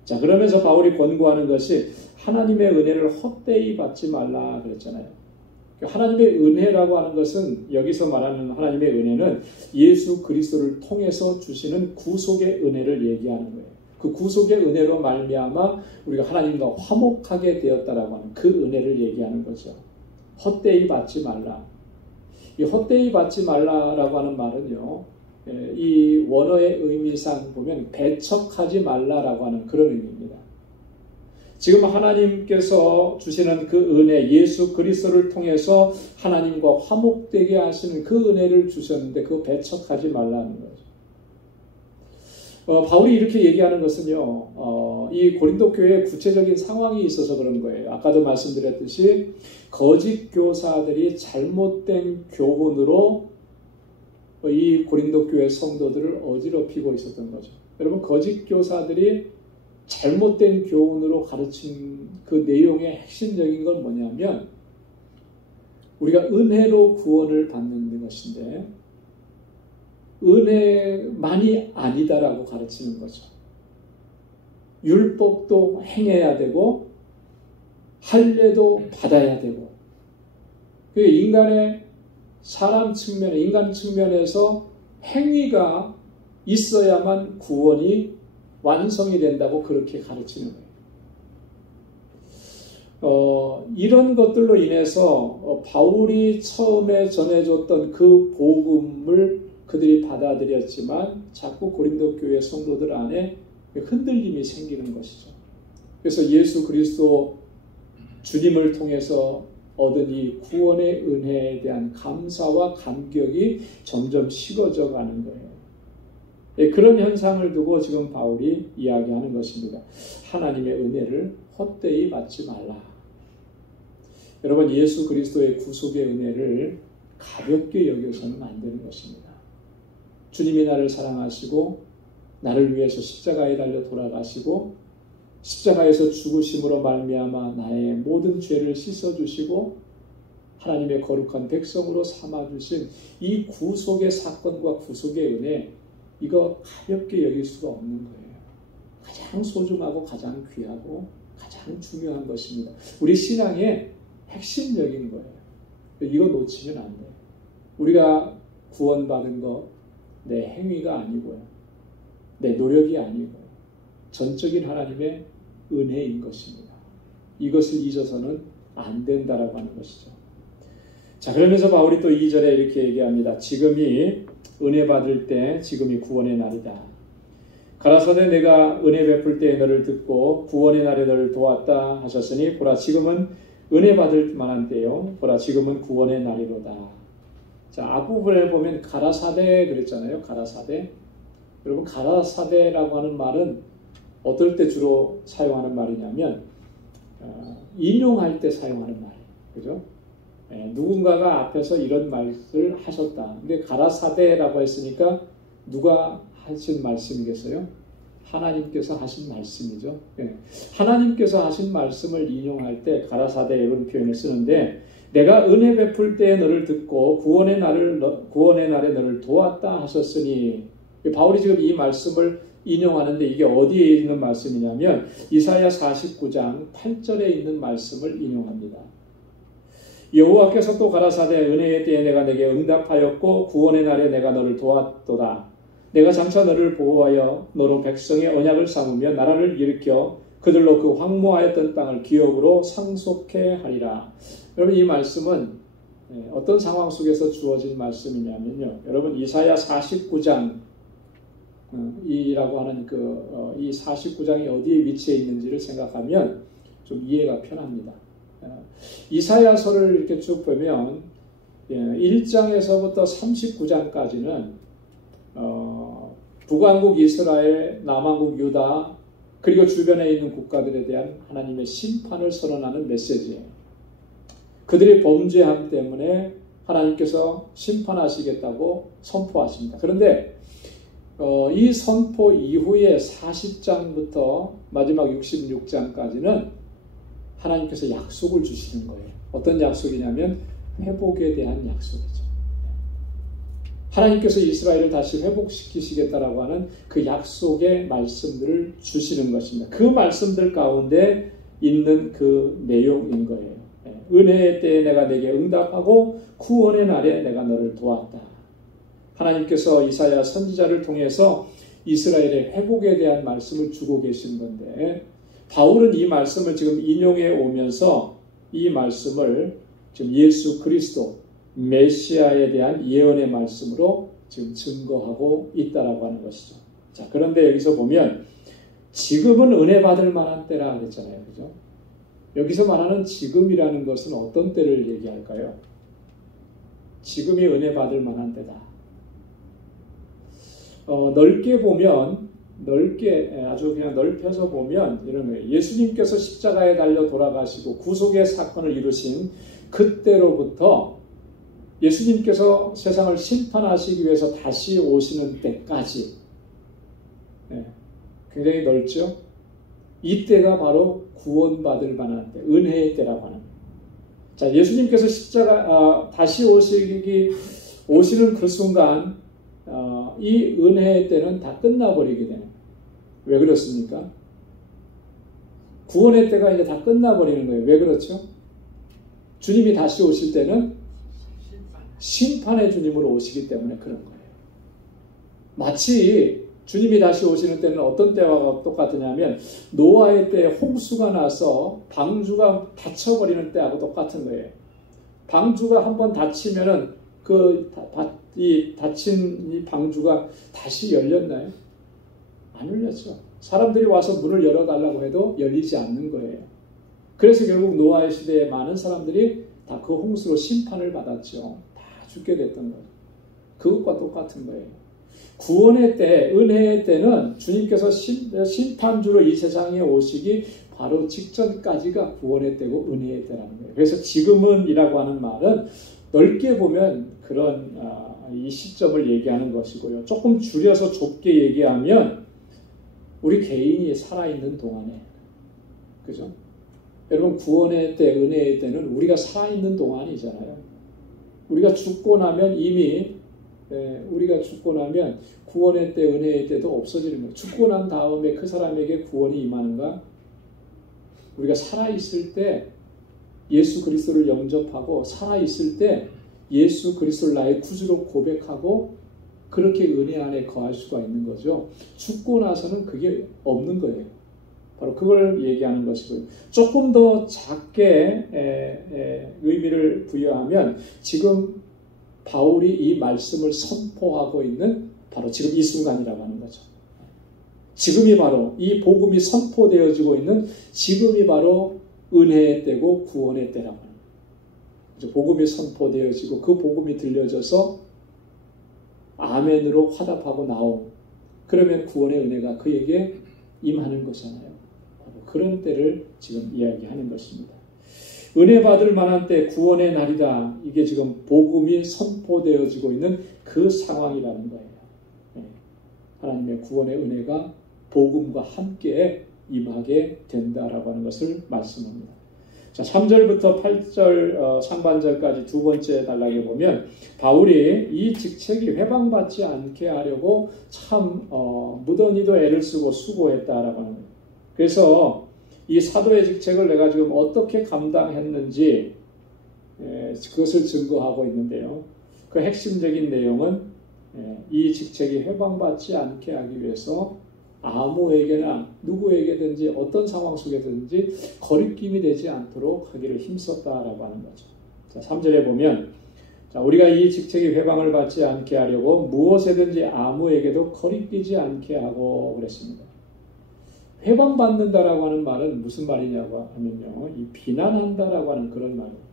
자, 그러면서 바울이 권고하는 것이 하나님의 은혜를 헛되이 받지 말라 그랬잖아요. 하나님의 은혜라고 하는 것은, 여기서 말하는 하나님의 은혜는 예수 그리스도를 통해서 주시는 구속의 은혜를 얘기하는 거예요. 그 구속의 은혜로 말미암아 우리가 하나님과 화목하게 되었다라고 하는 그 은혜를 얘기하는 거죠. 헛되이 받지 말라. 이 헛되이 받지 말라라고 하는 말은요, 이 원어의 의미상 보면 배척하지 말라라고 하는 그런 의미입니다. 지금 하나님께서 주시는 그 은혜, 예수 그리스도를 통해서 하나님과 화목되게 하시는 그 은혜를 주셨는데 그거 배척하지 말라는 거죠. 바울이 이렇게 얘기하는 것은요, 이 고린도 교회에 구체적인 상황이 있어서 그런 거예요. 아까도 말씀드렸듯이 거짓 교사들이 잘못된 교훈으로 이 고린도 교회 성도들을 어지럽히고 있었던 거죠. 여러분, 거짓 교사들이 잘못된 교훈으로 가르친 그 내용의 핵심적인 건 뭐냐면 우리가 은혜로 구원을 받는 것인데 은혜만이 아니다라고 가르치는 거죠. 율법도 행해야 되고 할례도 받아야 되고, 그 인간의 사람 측면에, 인간 측면에서 행위가 있어야만 구원이 완성이 된다고 그렇게 가르치는 거예요. 이런 것들로 인해서 바울이 처음에 전해줬던 그 복음을 그들이 받아들였지만 자꾸 고린도 교회 성도들 안에 흔들림이 생기는 것이죠. 그래서 예수 그리스도 주님을 통해서 얻은 이 구원의 은혜에 대한 감사와 감격이 점점 식어져 가는 거예요. 그런 현상을 두고 지금 바울이 이야기하는 것입니다. 하나님의 은혜를 헛되이 받지 말라. 여러분, 예수 그리스도의 구속의 은혜를 가볍게 여겨서는 안 되는 것입니다. 주님이 나를 사랑하시고 나를 위해서 십자가에 달려 돌아가시고 십자가에서 죽으심으로 말미암아 나의 모든 죄를 씻어주시고 하나님의 거룩한 백성으로 삼아주신 이 구속의 사건과 구속의 은혜, 이거 가볍게 여길 수가 없는 거예요. 가장 소중하고 가장 귀하고 가장 중요한 것입니다. 우리 신앙의 핵심적인 거예요. 이거 놓치면 안 돼요. 우리가 구원받은 거 내 행위가 아니고요, 내 노력이 아니고요, 전적인 하나님의 은혜인 것입니다. 이것을 잊어서는 안 된다라고 하는 것이죠. 자, 그러면서 바울이 또 2절에 이렇게 얘기합니다. 지금이 은혜 받을 때, 지금이 구원의 날이다. 가라사대 내가 은혜 베풀 때에 너를 듣고 구원의 날에 너를 도왔다 하셨으니 보라 지금은 은혜 받을 만한 때요, 보라 지금은 구원의 날이로다. 자, 앞부분에 보면 가라사대 그랬잖아요. 가라사대. 여러분, 가라사대라고 하는 말은 어떨 때 주로 사용하는 말이냐면 인용할 때 사용하는 말이에요. 그죠? 누군가가 앞에서 이런 말을 하셨다. 근데 가라사대라고 했으니까 누가 하신 말씀이겠어요? 하나님께서 하신 말씀이죠. 하나님께서 하신 말씀을 인용할 때 가라사대 이런 표현을 쓰는데, 내가 은혜 베풀 때에 너를 듣고 구원의 날에 너를 도왔다 하셨으니, 바울이 지금 이 말씀을 인용하는데 이게 어디에 있는 말씀이냐면 이사야 49장 8절에 있는 말씀을 인용합니다. 여호와께서 또 가라사대 은혜의 때에 내가 내게 응답하였고 구원의 날에 내가 너를 도왔도다. 내가 장차 너를 보호하여 너로 백성의 언약을 삼으며 나라를 일으켜 그들로 그 황무하였던 땅을 기업으로 상속해 하리라. 여러분, 이 말씀은 어떤 상황 속에서 주어진 말씀이냐면요. 여러분 이사야 49장 이라고 하는 이 49장이 어디에 위치해 있는지를 생각하면 좀 이해가 편합니다. 이사야서를 이렇게 쭉 보면 1장에서부터 39장까지는 북왕국 이스라엘, 남왕국 유다, 그리고 주변에 있는 국가들에 대한 하나님의 심판을 선언하는 메시지예요. 그들의 범죄함 때문에 하나님께서 심판하시겠다고 선포하십니다. 그런데 이 선포 이후에 40장부터 마지막 66장까지는 하나님께서 약속을 주시는 거예요. 어떤 약속이냐면 회복에 대한 약속이죠. 하나님께서 이스라엘을 다시 회복시키시겠다라고 하는 그 약속의 말씀들을 주시는 것입니다. 그 말씀들 가운데 있는 그 내용인 거예요. 은혜의 때에 내가 내게 응답하고 구원의 날에 내가 너를 도왔다. 하나님께서 이사야 선지자를 통해서 이스라엘의 회복에 대한 말씀을 주고 계신 건데 바울은 이 말씀을 지금 인용해 오면서 이 말씀을 지금 예수 그리스도 메시아에 대한 예언의 말씀으로 지금 증거하고 있다라고 하는 것이죠. 자, 그런데 여기서 보면 지금은 은혜 받을 만한 때라 그랬잖아요. 그죠? 여기서 말하는 지금이라는 것은 어떤 때를 얘기할까요? 지금이 은혜 받을 만한 때다. 넓게 보면, 아주 그냥 넓혀서 보면 이런 거예요. 예수님께서 십자가에 달려 돌아가시고 구속의 사건을 이루신 그때로부터 예수님께서 세상을 심판하시기 위해서 다시 오시는 때까지 굉장히 넓죠? 이때가 바로 구원받을 만한 때, 은혜의 때라고 하는 거예요. 자, 예수님께서 다시 오시는 그 순간 이 은혜의 때는 다 끝나버리게 되는 거예요. 왜 그렇습니까? 구원의 때가 이제 다 끝나버리는 거예요. 왜 그렇죠? 주님이 다시 오실 때는 심판의 주님으로 오시기 때문에 그런 거예요. 마치 주님이 다시 오시는 때는 어떤 때와 똑같으냐면 노아의 때 홍수가 나서 방주가 닫혀버리는 때하고 똑같은 거예요. 방주가 한번 닫히면은 이 닫힌 이 방주가 다시 열렸나요? 안 열렸죠. 사람들이 와서 문을 열어달라고 해도 열리지 않는 거예요. 그래서 결국 노아의 시대에 많은 사람들이 다 그 홍수로 심판을 받았죠. 다 죽게 됐던 거예요. 그것과 똑같은 거예요. 구원의 때, 은혜의 때는 주님께서 심판주로 이 세상에 오시기 바로 직전까지가 구원의 때고 은혜의 때라는 거예요. 그래서 지금은 이라고 하는 말은 넓게 보면 그런 이 시점을 얘기하는 것이고요. 조금 줄여서 좁게 얘기하면 우리 개인이 살아있는 동안에, 그죠? 여러분 구원의 때, 은혜의 때는 우리가 살아있는 동안이잖아요. 우리가 죽고 나면 우리가 죽고 나면 구원의 때, 은혜의 때도 없어지는 거예요. 죽고 난 다음에 그 사람에게 구원이 임하는가? 우리가 살아있을 때 예수 그리스도를 영접하고 살아있을 때 예수 그리스도를 나의 구주로 고백하고 그렇게 은혜 안에 거할 수가 있는 거죠. 죽고 나서는 그게 없는 거예요. 바로 그걸 얘기하는 것이고요. 조금 더 작게 의미를 부여하면 지금 바울이 이 말씀을 선포하고 있는 바로 지금 이 순간이라고 하는 거죠. 지금이 바로 이 복음이 선포되어지고 있는 지금이 바로 은혜의 때고 구원의 때라고 하는 거죠. 복음이 선포되어지고 그 복음이 들려져서 아멘으로 화답하고 나옴. 그러면 구원의 은혜가 그에게 임하는 거잖아요. 그런 때를 지금 이야기하는 것입니다. 은혜 받을 만한 때 구원의 날이다. 이게 지금 복음이 선포되어지고 있는 그 상황이라는 거예요. 하나님의 구원의 은혜가 복음과 함께 임하게 된다라고 하는 것을 말씀합니다. 자, 3절부터 8절 상반절까지 두 번째 단락에 보면 바울이 이 직책이 회방받지 않게 하려고 참 무던히도 애를 쓰고 수고했다라고 하는 거예요. 그래서 이 사도의 직책을 내가 지금 어떻게 감당했는지 그것을 증거하고 있는데요. 그 핵심적인 내용은 이 직책이 회방받지 않게 하기 위해서 아무에게나 누구에게든지 어떤 상황 속에든지 거리낌이 되지 않도록 하기를 힘썼다라고 하는 거죠. 자, 3절에 보면 자, 우리가 이 직책이 회방을 받지 않게 하려고 무엇에든지 아무에게도 거리끼지 않게 하고 그랬습니다. 회방받는다라고 하는 말은 무슨 말이냐고 하면요, 이 비난한다라고 하는 그런 말이에요.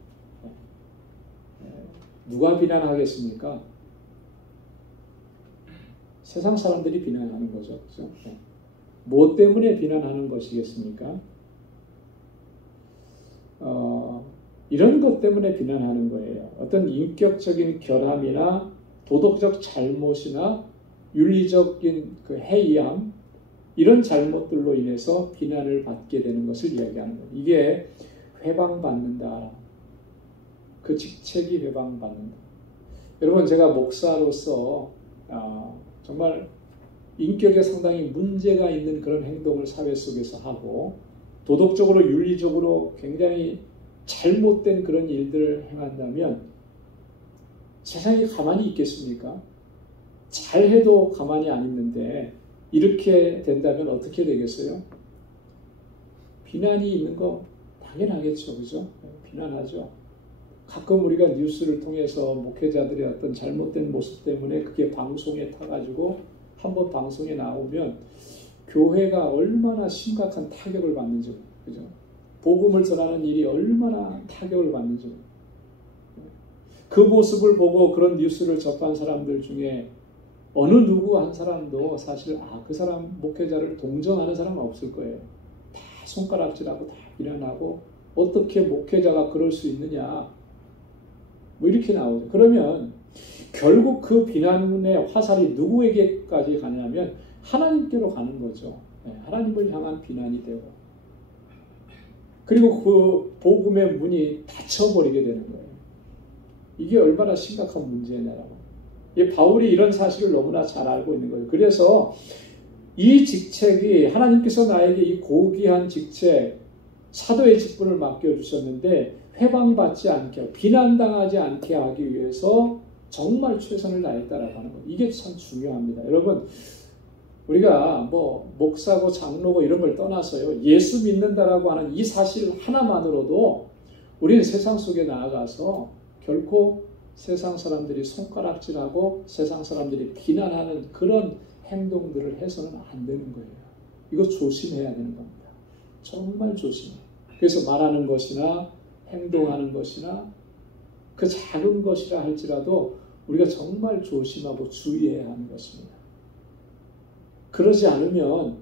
누가 비난하겠습니까? 세상 사람들이 비난하는 거죠. 그렇죠? 뭐 때문에 비난하는 것이겠습니까? 이런 것 때문에 비난하는 거예요. 어떤 인격적인 결함이나 도덕적 잘못이나 윤리적인 그 해이함, 이런 잘못들로 인해서 비난을 받게 되는 것을 이야기하는 거예요. 이게 회방받는다. 그 직책이 회방받는다. 여러분, 제가 목사로서 정말 인격에 상당히 문제가 있는 그런 행동을 사회 속에서 하고 도덕적으로 윤리적으로 굉장히 잘못된 그런 일들을 행한다면 세상이 가만히 있겠습니까? 잘해도 가만히 안 있는데 이렇게 된다면 어떻게 되겠어요? 비난이 있는 거 당연하겠죠. 그죠? 비난하죠. 가끔 우리가 뉴스를 통해서 목회자들의 어떤 잘못된 모습 때문에 그게 방송에 타가지고 한번 방송에 나오면 교회가 얼마나 심각한 타격을 받는지, 그죠? 복음을 전하는 일이 얼마나 타격을 받는지. 그 모습을 보고 그런 뉴스를 접한 사람들 중에 어느 누구 한 사람도 사실 그 사람 목회자를 동정하는 사람은 없을 거예요. 다 손가락질하고 다 비난하고 어떻게 목회자가 그럴 수 있느냐, 뭐 이렇게 나오죠. 그러면 결국 그 비난의 화살이 누구에게까지 가냐면 하나님께로 가는 거죠. 하나님을 향한 비난이 되고, 그리고 그 복음의 문이 닫혀버리게 되는 거예요. 이게 얼마나 심각한 문제냐라고. 바울이 이런 사실을 너무나 잘 알고 있는 거예요. 그래서 이 직책이 하나님께서 나에게 이 고귀한 직책, 사도의 직분을 맡겨주셨는데 회방받지 않게, 비난당하지 않게 하기 위해서 정말 최선을 다했다라고 하는 거예요. 이게 참 중요합니다. 여러분, 우리가 뭐 목사고 장로고 이런 걸 떠나서요, 예수 믿는다라고 하는 이 사실 하나만으로도 우리는 세상 속에 나아가서 결코 세상 사람들이 손가락질하고 세상 사람들이 비난하는 그런 행동들을 해서는 안 되는 거예요. 이거 조심해야 되는 겁니다. 정말 조심해요. 그래서 말하는 것이나 행동하는 것이나 그 작은 것이라 할지라도 우리가 정말 조심하고 주의해야 하는 것입니다. 그러지 않으면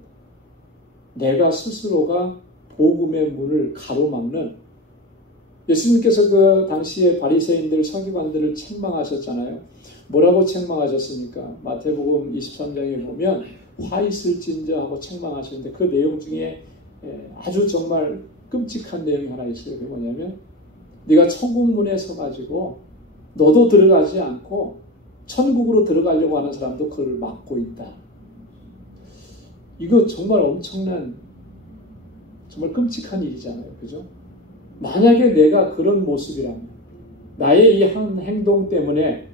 내가 스스로가 복음의 문을 가로막는, 예수님께서 그 당시에 바리새인들, 서기관들을 책망하셨잖아요. 뭐라고 책망하셨습니까? 마태복음 23장에 보면 화 있을진저 하고 책망하셨는데 그 내용 중에 아주 정말 끔찍한 내용이 하나 있어요. 그게 뭐냐면 네가 천국문에 서가지고 너도 들어가지 않고 천국으로 들어가려고 하는 사람도 그걸 막고 있다. 이거 정말 엄청난, 정말 끔찍한 일이잖아요. 그죠? 만약에 내가 그런 모습이라면, 나의 이 한 행동 때문에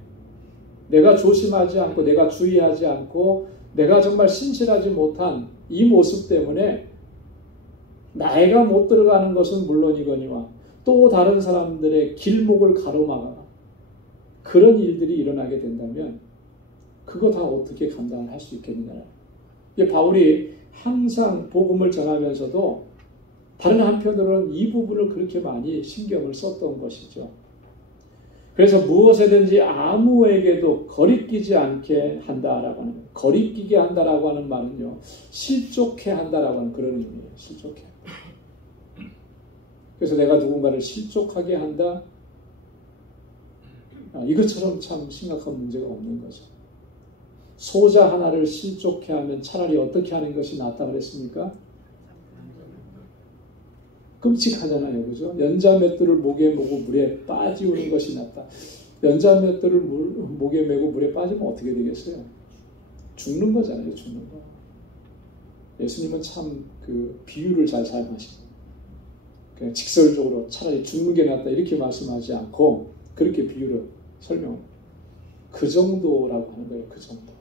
내가 조심하지 않고 내가 주의하지 않고 내가 정말 신실하지 못한 이 모습 때문에 내가 못 들어가는 것은 물론이거니와 또 다른 사람들의 길목을 가로막아 그런 일들이 일어나게 된다면 그거 다 어떻게 감당을 할 수 있겠느냐. 바울이 항상 복음을 전하면서도 다른 한편으로는 이 부분을 그렇게 많이 신경을 썼던 것이죠. 그래서 무엇에든지 아무에게도 거리끼지 않게 한다라고 하는, 거리끼게 한다라고 하는 말은요, 실족해 한다라고 하는 그런 의미예요. 실족해. 그래서 내가 누군가를 실족하게 한다, 이것처럼 참 심각한 문제가 없는 거죠. 소자 하나를 실족해 하면 차라리 어떻게 하는 것이 낫다 그랬습니까? 끔찍하잖아요. 그죠? 연자맷돌을 목에 메고 물에 빠지우는 것이 낫다. 연자맷돌을 목에 메고 물에 빠지면 어떻게 되겠어요? 죽는 거잖아요. 죽는 거. 예수님은 참 그 비유를 잘 사용하시고 그냥 직설적으로 차라리 죽는 게 낫다 이렇게 말씀하지 않고 그렇게 비유를 설명합니다. 그 정도라고 하는 거예요. 그 정도.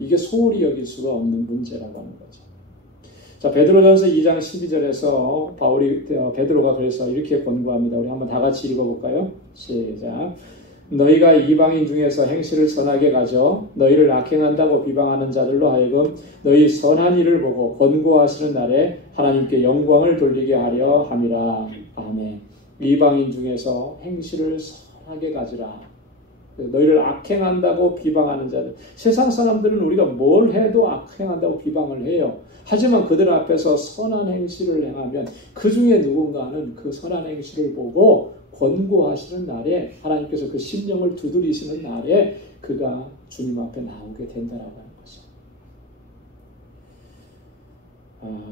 이게 소홀히 여길 수가 없는 문제라고 하는 거죠. 자, 베드로전서 2장 12절에서 베드로가 그래서 이렇게 권고합니다. 우리 한번 다 같이 읽어볼까요? 시작. 너희가 이방인 중에서 행실을 선하게 가져 너희를 악행한다고 비방하는 자들로 하여금 너희 선한 일을 보고 권고하시는 날에 하나님께 영광을 돌리게 하려 함이라. 아멘. 이방인 중에서 행실을 선하게 가지라. 너희를 악행한다고 비방하는 자들. 세상 사람들은 우리가 뭘 해도 악행한다고 비방을 해요. 하지만 그들 앞에서 선한 행실을 행하면 그 중에 누군가는 그 선한 행실을 보고 권고하시는 날에, 하나님께서 그 심령을 두드리시는 날에 그가 주님 앞에 나오게 된다라고 하는 거죠.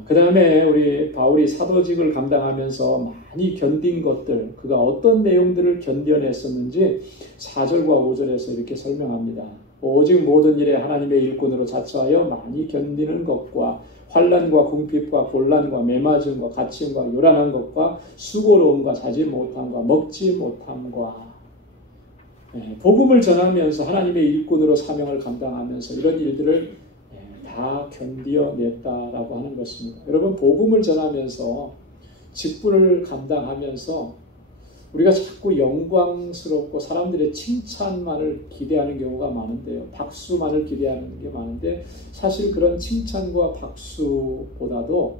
그 다음에 우리 바울이 사도직을 감당하면서 많이 견딘 것들, 그가 어떤 내용들을 견뎌냈었는지 4절과 5절에서 이렇게 설명합니다. 오직 모든 일에 하나님의 일꾼으로 자처하여 많이 견디는 것과 환난과 궁핍과 곤란과 매맞음과 갇힘과 요란한 것과 수고로움과 자지 못함과 먹지 못함과, 복음을 전하면서 하나님의 일꾼으로 사명을 감당하면서 이런 일들을 다 견디어냈다라고 하는 것입니다. 여러분, 복음을 전하면서 직분을 감당하면서 우리가 자꾸 영광스럽고 사람들의 칭찬만을 기대하는 경우가 많은데요. 박수만을 기대하는 게 많은데, 사실 그런 칭찬과 박수보다도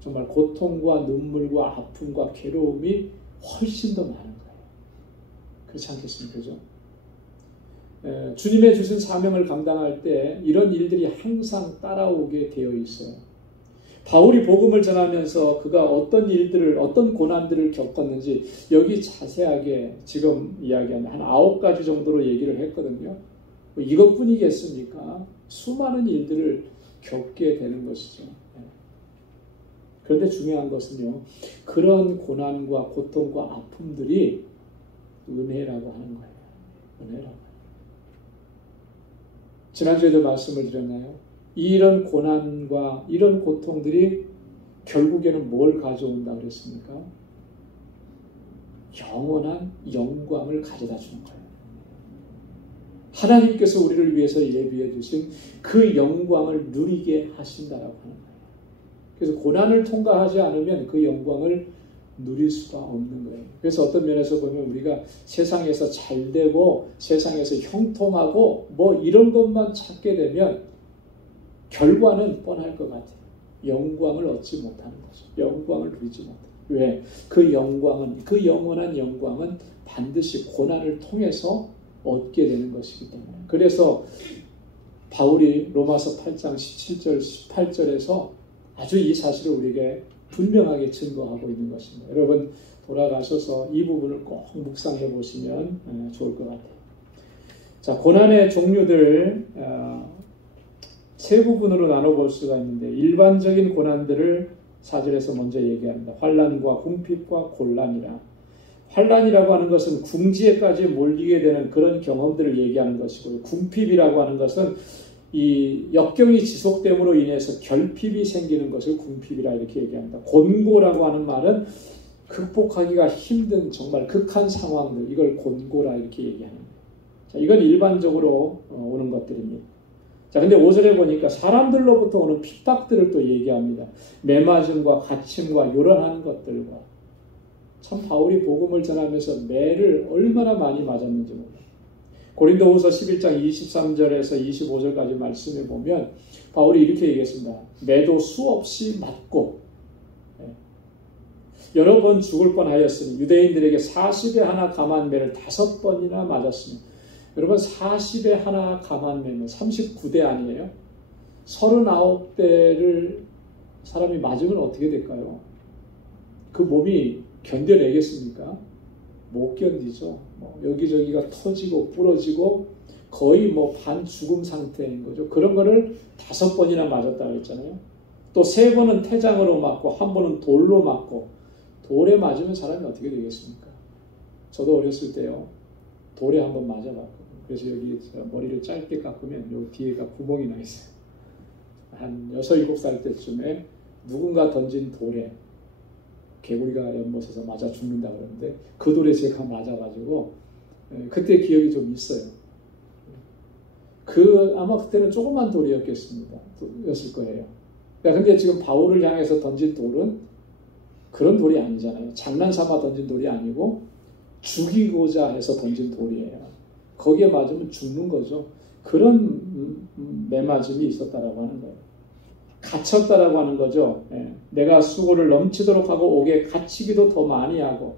정말 고통과 눈물과 아픔과 괴로움이 훨씬 더 많은 거예요. 그렇지 않겠습니까? 그죠? 주님의 주신 사명을 감당할 때 이런 일들이 항상 따라오게 되어 있어요. 바울이 복음을 전하면서 그가 어떤 일들을, 어떤 고난들을 겪었는지 여기 자세하게 지금 이야기한 한 9가지 정도로 얘기를 했거든요. 이것뿐이겠습니까? 수많은 일들을 겪게 되는 것이죠. 그런데 중요한 것은요, 그런 고난과 고통과 아픔들이 은혜라고 하는 거예요. 은혜라고. 지난주에도 말씀을 드렸나요? 이런 고난과 이런 고통들이 결국에는 뭘 가져온다 그랬습니까? 영원한 영광을 가져다 주는 거예요. 하나님께서 우리를 위해서 예비해 주신 그 영광을 누리게 하신다라고 하는 거예요. 그래서 고난을 통과하지 않으면 그 영광을 누릴 수가 없는 거예요. 그래서 어떤 면에서 보면 우리가 세상에서 잘되고 세상에서 형통하고 뭐 이런 것만 찾게 되면 결과는 뻔할 것 같아요. 영광을 얻지 못하는 거죠. 영광을 누리지 못해요. 왜? 그 영광은, 그 영원한 영광은 반드시 고난을 통해서 얻게 되는 것이기 때문에. 그래서 바울이 로마서 8장 17절, 18절에서 아주 이 사실을 우리에게 분명하게 증거하고 있는 것입니다. 여러분, 돌아가셔서 이 부분을 꼭 묵상해 보시면 좋을 것 같아요. 자, 고난의 종류들 세 부분으로 나눠볼 수가 있는데, 일반적인 고난들을 4절에서 먼저 얘기합니다. 환난과 궁핍과 곤란이라. 환난이라고 하는 것은 궁지에까지 몰리게 되는 그런 경험들을 얘기하는 것이고요. 궁핍이라고 하는 것은 이 역경이 지속됨으로 인해서 결핍이 생기는 것을 궁핍이라 이렇게 얘기합니다. 곤고라고 하는 말은 극복하기가 힘든 정말 극한 상황들, 이걸 곤고라 이렇게 얘기하는 거예요. 자, 이건 일반적으로 오는 것들입니다. 자, 근데 5절에 보니까 사람들로부터 오는 핍박들을 또 얘기합니다. 매맞음과 갇힘과 요란한 것들과. 참 바울이 복음을 전하면서 매를 얼마나 많이 맞았는지 몰라요. 고린도후서 11장 23절에서 25절까지 말씀해 보면 바울이 이렇게 얘기했습니다. 매도 수없이 맞고 여러 번 죽을 뻔하였으니 유대인들에게 40에 하나 감한 매를 5번이나 맞았으니. 여러분, 40에 하나 감한 매면 39대 아니에요? 39대를 사람이 맞으면 어떻게 될까요? 그 몸이 견뎌내겠습니까? 못 견디죠. 여기저기가 터지고 부러지고 거의 반 죽음 상태인 거죠. 그런 거를 5번이나 맞았다고 했잖아요. 또 3번은 태장으로 맞고 1번은 돌로 맞고. 돌에 맞으면 사람이 어떻게 되겠습니까? 저도 어렸을 때요, 돌에 한번 맞아봤거든요. 그래서 여기 머리를 짧게 깎으면 요 뒤에가 구멍이 나 있어요. 한 6, 7살 때쯤에 누군가 던진 돌에 개구리가 연못에서 맞아 죽는다 그러는데 그 돌에 제가 맞아가지고 그때 기억이 좀 있어요. 아마 그때는 조그만 돌이었을 거예요. 근데 지금 바울을 향해서 던진 돌은 그런 돌이 아니잖아요. 장난삼아 던진 돌이 아니고 죽이고자 해서 던진 돌이에요. 거기에 맞으면 죽는 거죠. 그런 매맞음이 있었다라고 하는 거예요. 갇혔다라고 하는 거죠. 내가 수고를 넘치도록 하고 옥에 갇히기도 더 많이 하고,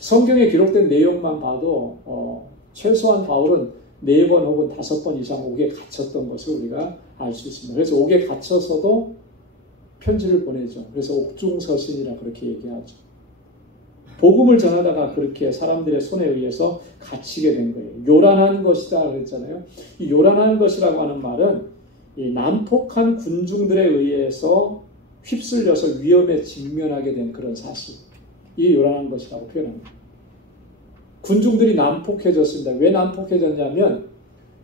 성경에 기록된 내용만 봐도 최소한 바울은 4번 혹은 5번 이상 옥에 갇혔던 것을 우리가 알 수 있습니다. 그래서 옥에 갇혀서도 편지를 보내죠. 그래서 옥중서신이라 그렇게 얘기하죠. 복음을 전하다가 그렇게 사람들의 손에 의해서 갇히게 된 거예요. 요란한 것이다 그랬잖아요. 이 요란한 것이라고 하는 말은 이 난폭한 군중들에 의해서 휩쓸려서 위험에 직면하게 된 그런 사실, 이 요란한 것이라고 표현합니다. 군중들이 난폭해졌습니다. 왜 난폭해졌냐면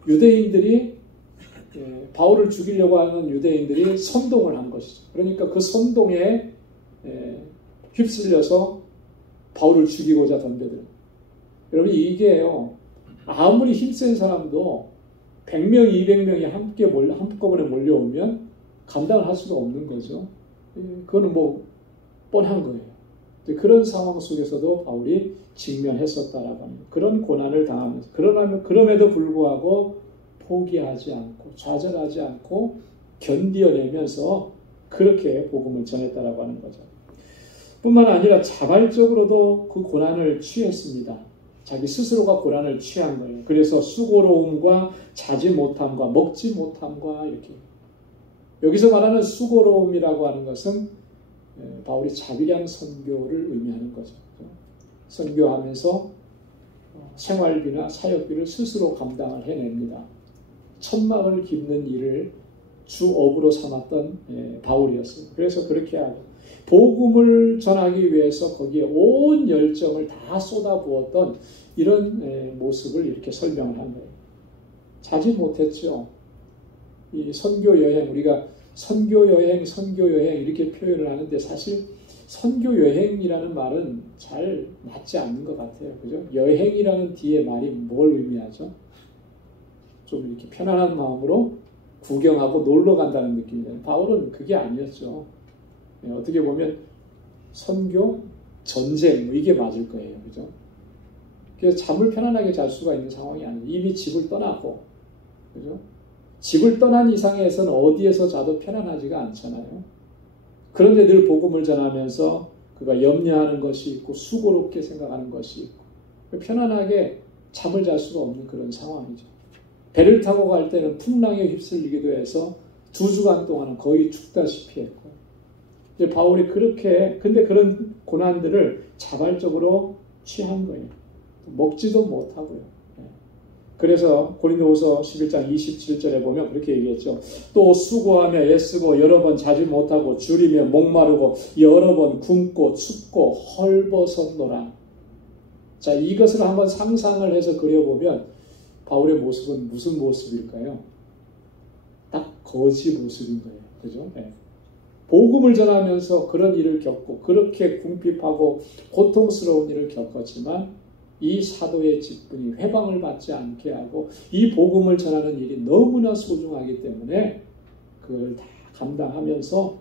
유대인들이 바울을 죽이려고 하는 유대인들이 선동을 한 것이죠. 그러니까 그 선동에 휩쓸려서 바울을 죽이고자 덤벼들어요. 여러분, 이게요, 아무리 힘센 사람도 100명, 200명이 한꺼번에 몰려오면 감당을 할 수가 없는 거죠. 그거는 뭐 뻔한 거예요. 그런 상황 속에서도 바울이 직면했었다라고 합니다. 그런 고난을 당하면서, 그럼에도 불구하고 포기하지 않고 좌절하지 않고 견디어내면서 그렇게 복음을 전했다라고 하는 거죠. 뿐만 아니라 자발적으로도 그 고난을 취했습니다. 자기 스스로가 고난을 취한 거예요. 그래서 수고로움과 자지 못함과 먹지 못함과 이렇게. 여기서 말하는 수고로움이라고 하는 것은 바울이 자비량 선교를 의미하는 거죠. 선교하면서 생활비나 사역비를 스스로 감당을 해냅니다. 천막을 깁는 일을 주업으로 삼았던 바울이었어요. 그래서 그렇게 하고 복음을 전하기 위해서 거기에 온 열정을 다 쏟아부었던 이런 모습을 이렇게 설명을 한 거예요. 자지 못했죠. 이 선교 여행, 우리가 선교 여행 이렇게 표현을 하는데 사실 선교 여행이라는 말은 잘 맞지 않는 것 같아요. 그죠? 여행이라는 뒤에 말이 뭘 의미하죠? 좀 이렇게 편안한 마음으로 구경하고 놀러 간다는 느낌이에요. 바울은 그게 아니었죠. 어떻게 보면 선교, 전쟁 이게 맞을 거예요. 그죠? 그래서 잠을 편안하게 잘 수가 있는 상황이 아니에요. 이미 집을 떠나고, 그죠? 집을 떠난 이상에서는 어디에서 자도 편안하지가 않잖아요. 그런데 늘 복음을 전하면서 그가 염려하는 것이 있고 수고롭게 생각하는 것이 있고 편안하게 잠을 잘 수가 없는 그런 상황이죠. 배를 타고 갈 때는 풍랑에 휩쓸리기도 해서 2주간 동안은 거의 죽다시피 했고, 이제 바울이 근데 그런 고난들을 자발적으로 취한 거예요. 먹지도 못하고요. 그래서 고린도후서 11장 27절에 보면 그렇게 얘기했죠. 또 수고하며 애쓰고 여러 번 자지 못하고 줄이며 목마르고 여러 번 굶고 춥고 헐벗었노라. 자, 이것을 한번 상상을 해서 그려보면 바울의 모습은 무슨 모습일까요? 딱 거지 모습인 거예요. 그죠? 네. 복음을 전하면서 그런 일을 겪고 그렇게 궁핍하고 고통스러운 일을 겪었지만 이 사도의 직분이 회방을 받지 않게 하고 이 복음을 전하는 일이 너무나 소중하기 때문에 그걸 다 감당하면서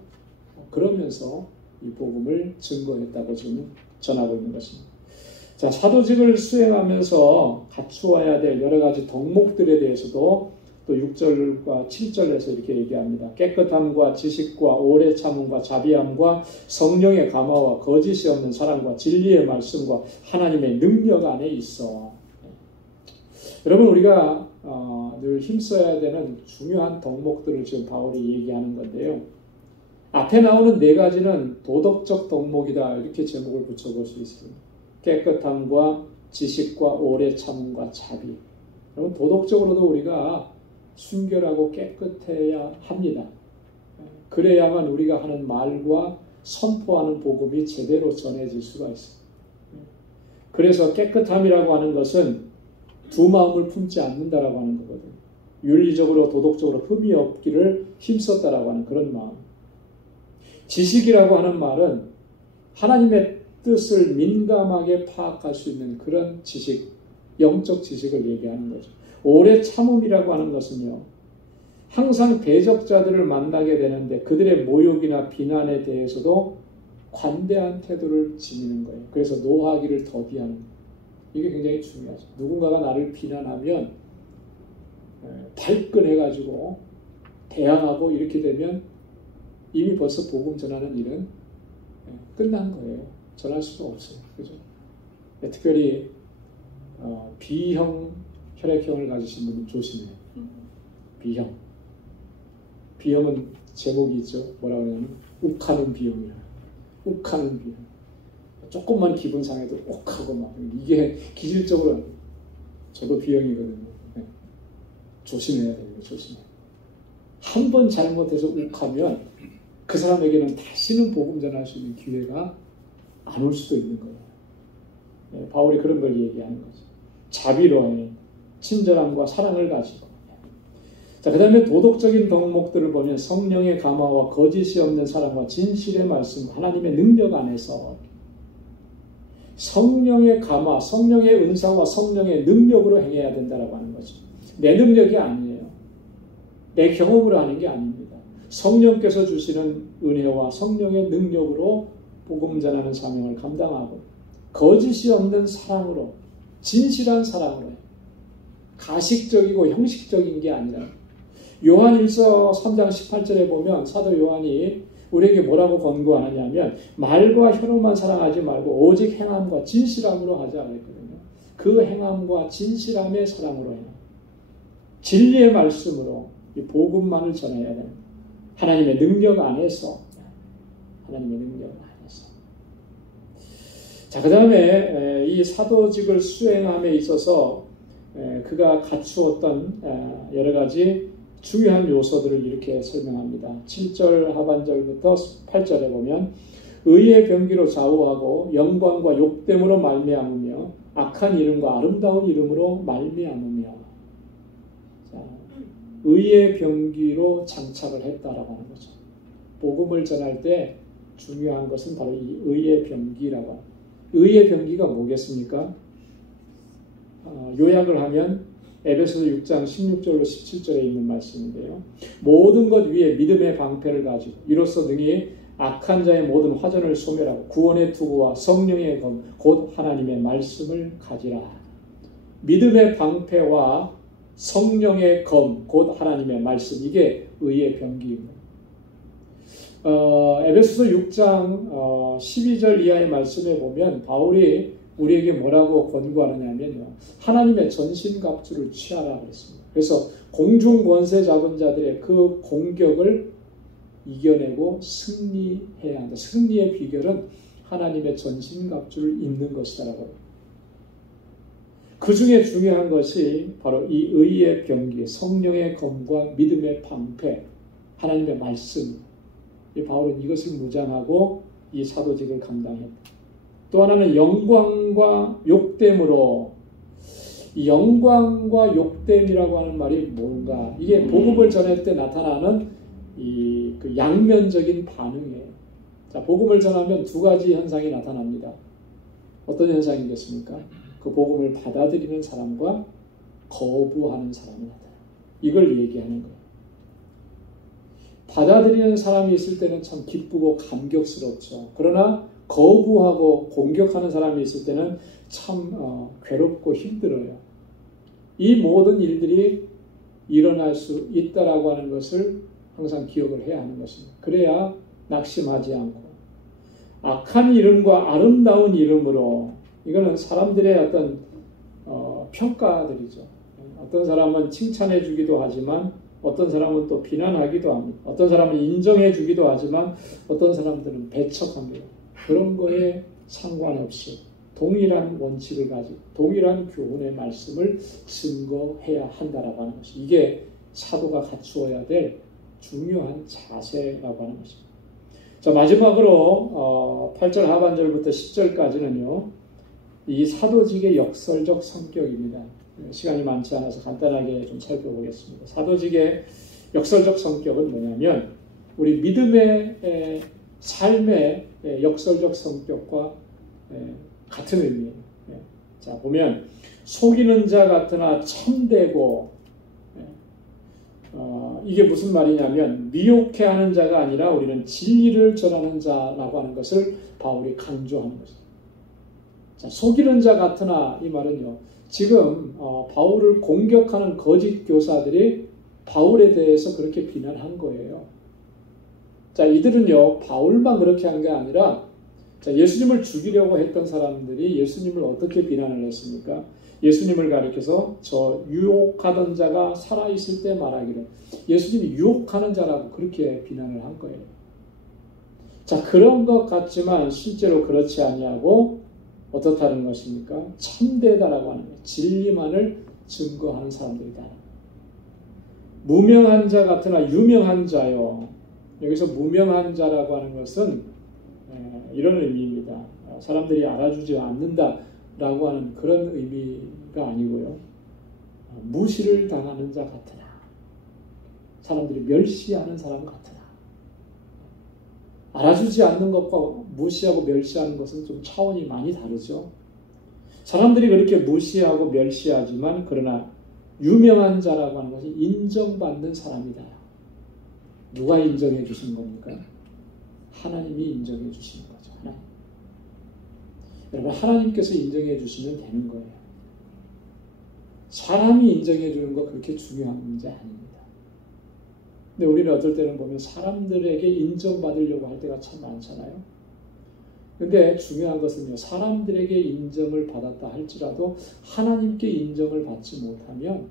그러면서 이 복음을 증거했다고 지금 전하고 있는 것입니다. 자, 사도직을 수행하면서 갖추어야 될 여러 가지 덕목들에 대해서도 또 6절과 7절에서 이렇게 얘기합니다. 깨끗함과 지식과 오래 참음과 자비함과 성령의 감화와 거짓이 없는 사랑과 진리의 말씀과 하나님의 능력 안에 있어. 여러분, 우리가 늘 힘써야 되는 중요한 덕목들을 지금 바울이 얘기하는 건데요. 앞에 나오는 4가지는 도덕적 덕목이다, 이렇게 제목을 붙여볼 수 있습니다. 깨끗함과 지식과 오래 참음과 자비. 여러분, 도덕적으로도 우리가 순결하고 깨끗해야 합니다. 그래야만 우리가 하는 말과 선포하는 복음이 제대로 전해질 수가 있습니다. 그래서 깨끗함이라고 하는 것은 두 마음을 품지 않는다라고 하는 거거든요. 윤리적으로 도덕적으로 흠이 없기를 힘썼다라고 하는 그런 마음. 지식이라고 하는 말은 하나님의 뜻을 민감하게 파악할 수 있는 그런 지식, 영적 지식을 얘기하는 거죠. 오래 참음이라고 하는 것은요, 항상 대적자들을 만나게 되는데 그들의 모욕이나 비난에 대해서도 관대한 태도를 지니는 거예요. 그래서 노하기를 더디하는 거예요. 이게 굉장히 중요하죠. 누군가가 나를 비난하면 발끈해가지고 대항하고 이렇게 되면 이미 벌써 복음 전하는 일은 끝난 거예요. 전할 수가 없어요. 그죠? 특별히 B형 혈액형을 가지신 분은 조심해요. B형. B형은 제목이 있죠. 뭐라 그러냐면 욱하는 B형이라. 욱하는 B형. 조금만 기분 상해도 욱하고 막 이게 기질적으로 저도 B형이거든요. 네. 조심해야 돼요. 조심해요. 한 번 잘못해서 욱하면 그 사람에게는 다시는 복음 전할 수 있는 기회가 안 올 수도 있는 거예요. 네, 바울이 그런 걸 얘기하는 거죠. 자비로운 친절함과 사랑을 가지고. 자, 그 다음에 도덕적인 덕목들을 보면 성령의 감화와 거짓이 없는 사랑과 진실의 말씀, 하나님의 능력 안에서 성령의 감화, 성령의 은사와 성령의 능력으로 행해야 된다라고 하는 거죠. 내 능력이 아니에요. 내 경험으로 하는 게 아닙니다. 성령께서 주시는 은혜와 성령의 능력으로 복음 전하는 사명을 감당하고 거짓이 없는 사랑으로, 진실한 사랑으로 가식적이고 형식적인 게 아니라 요한일서 3장 18절에 보면 사도 요한이 우리에게 뭐라고 권고하느냐면 말과 혀로만 사랑하지 말고 오직 행함과 진실함으로 하자 그랬거든요. 그 행함과 진실함의 사랑으로 해요. 진리의 말씀으로 이 복음만을 전해야 됩니다. 하나님의 능력 안에서. 하나님의 능력 안에서. 자, 그 다음에 이 사도직을 수행함에 있어서 그가 갖추었던 여러 가지 중요한 요소들을 이렇게 설명합니다. 7절 하반절부터 8절에 보면 의의 병기로 좌우하고 영광과 욕됨으로 말미암으며 악한 이름과 아름다운 이름으로 말미암으며. 자, 의의 병기로 장착을 했다라고 하는 거죠. 복음을 전할 때 중요한 것은 바로 이 의의 병기라고 합니다. 의의 병기가 뭐겠습니까? 요약을 하면 에베소서 6장 16절로 17절에 있는 말씀인데요. 모든 것 위에 믿음의 방패를 가지고 이로써 능히 악한 자의 모든 화전을 소멸하고 구원의 투구와 성령의 검 곧 하나님의 말씀을 가지라. 믿음의 방패와 성령의 검 곧 하나님의 말씀, 이게 의의 병기입니다. 에베소서 6장 12절 이하의 말씀에 보면 바울이 우리에게 뭐라고 권고하느냐면요. 하나님의 전신갑주를 취하라 그랬습니다. 그래서 공중 권세 잡은 자들의 그 공격을 이겨내고 승리해야 한다. 승리의 비결은 하나님의 전신갑주를 입는 것이다라고. 그 중에 중요한 것이 바로 이 의의 병기, 성령의 검과 믿음의 방패, 하나님의 말씀. 이 바울은 이것을 무장하고 이 사도직을 감당했다. 또 하나는 영광과 욕됨으로. 이 영광과 욕됨이라고 하는 말이 뭔가? 이게 복음을 전할 때 나타나는 그 양면적인 반응이에요. 자, 복음을 전하면 두 가지 현상이 나타납니다. 어떤 현상이겠습니까? 그 복음을 받아들이는 사람과 거부하는 사람이 나타나요. 이걸 얘기하는 거예요. 받아들이는 사람이 있을 때는 참 기쁘고 감격스럽죠. 그러나 거부하고 공격하는 사람이 있을 때는 참 괴롭고 힘들어요. 이 모든 일들이 일어날 수 있다라고 하는 것을 항상 기억을 해야 하는 것입니다. 그래야 낙심하지 않고 악한 이름과 아름다운 이름으로, 이거는 사람들의 어떤 평가들이죠. 어떤 사람은 칭찬해 주기도 하지만 어떤 사람은 또 비난하기도 합니다. 어떤 사람은 인정해 주기도 하지만 어떤 사람들은 배척합니다. 그런 거에 상관없이 동일한 원칙을 가지고 동일한 교훈의 말씀을 증거해야 한다라고 하는 것이, 이게 사도가 갖추어야 될 중요한 자세라고 하는 것입니다. 자, 마지막으로 8절 하반절부터 10절까지는요. 이 사도직의 역설적 성격입니다. 시간이 많지 않아서 간단하게 좀 살펴보겠습니다. 사도직의 역설적 성격은 뭐냐면 우리 믿음의 삶의 역설적 성격과 같은 의미예요. 자, 보면 속이는 자 같으나 참되고 이게 무슨 말이냐면 미혹해하는 자가 아니라 우리는 진리를 전하는 자라고 하는 것을 바울이 강조하는 거죠. 자, 속이는 자 같으나 이 말은요. 지금 바울을 공격하는 거짓 교사들이 바울에 대해서 그렇게 비난한 거예요. 자, 이들은요. 바울만 그렇게 한 게 아니라 자, 예수님을 죽이려고 했던 사람들이 예수님을 어떻게 비난을 했습니까? 예수님을 가리켜서 저 유혹하던 자가 살아있을 때 말하기를 예수님이 유혹하는 자라고 그렇게 비난을 한 거예요. 자, 그런 것 같지만 실제로 그렇지 아니하고 어떻다는 것입니까? 참되다라고 하는 거예요. 진리만을 증거하는 사람들이다. 무명한 자 같으나 유명한 자요. 여기서 무명한 자라고 하는 것은 이런 의미입니다. 사람들이 알아주지 않는다라고 하는 그런 의미가 아니고요. 무시를 당하는 자 같으나 사람들이 멸시하는 사람 같으나 알아주지 않는 것과 무시하고 멸시하는 것은 좀 차원이 많이 다르죠. 사람들이 그렇게 무시하고 멸시하지만 그러나 유명한 자라고 하는 것이 인정받는 사람이다. 누가 인정해 주신 겁니까? 하나님이 인정해 주시는 거죠. 하나님. 여러분, 하나님께서 인정해 주시면 되는 거예요. 사람이 인정해 주는 거 그렇게 중요한 문제 아닙니다. 근데 우리는 어떨 때는 보면 사람들에게 인정받으려고 할 때가 참 많잖아요. 근데 중요한 것은요, 사람들에게 인정을 받았다 할지라도 하나님께 인정을 받지 못하면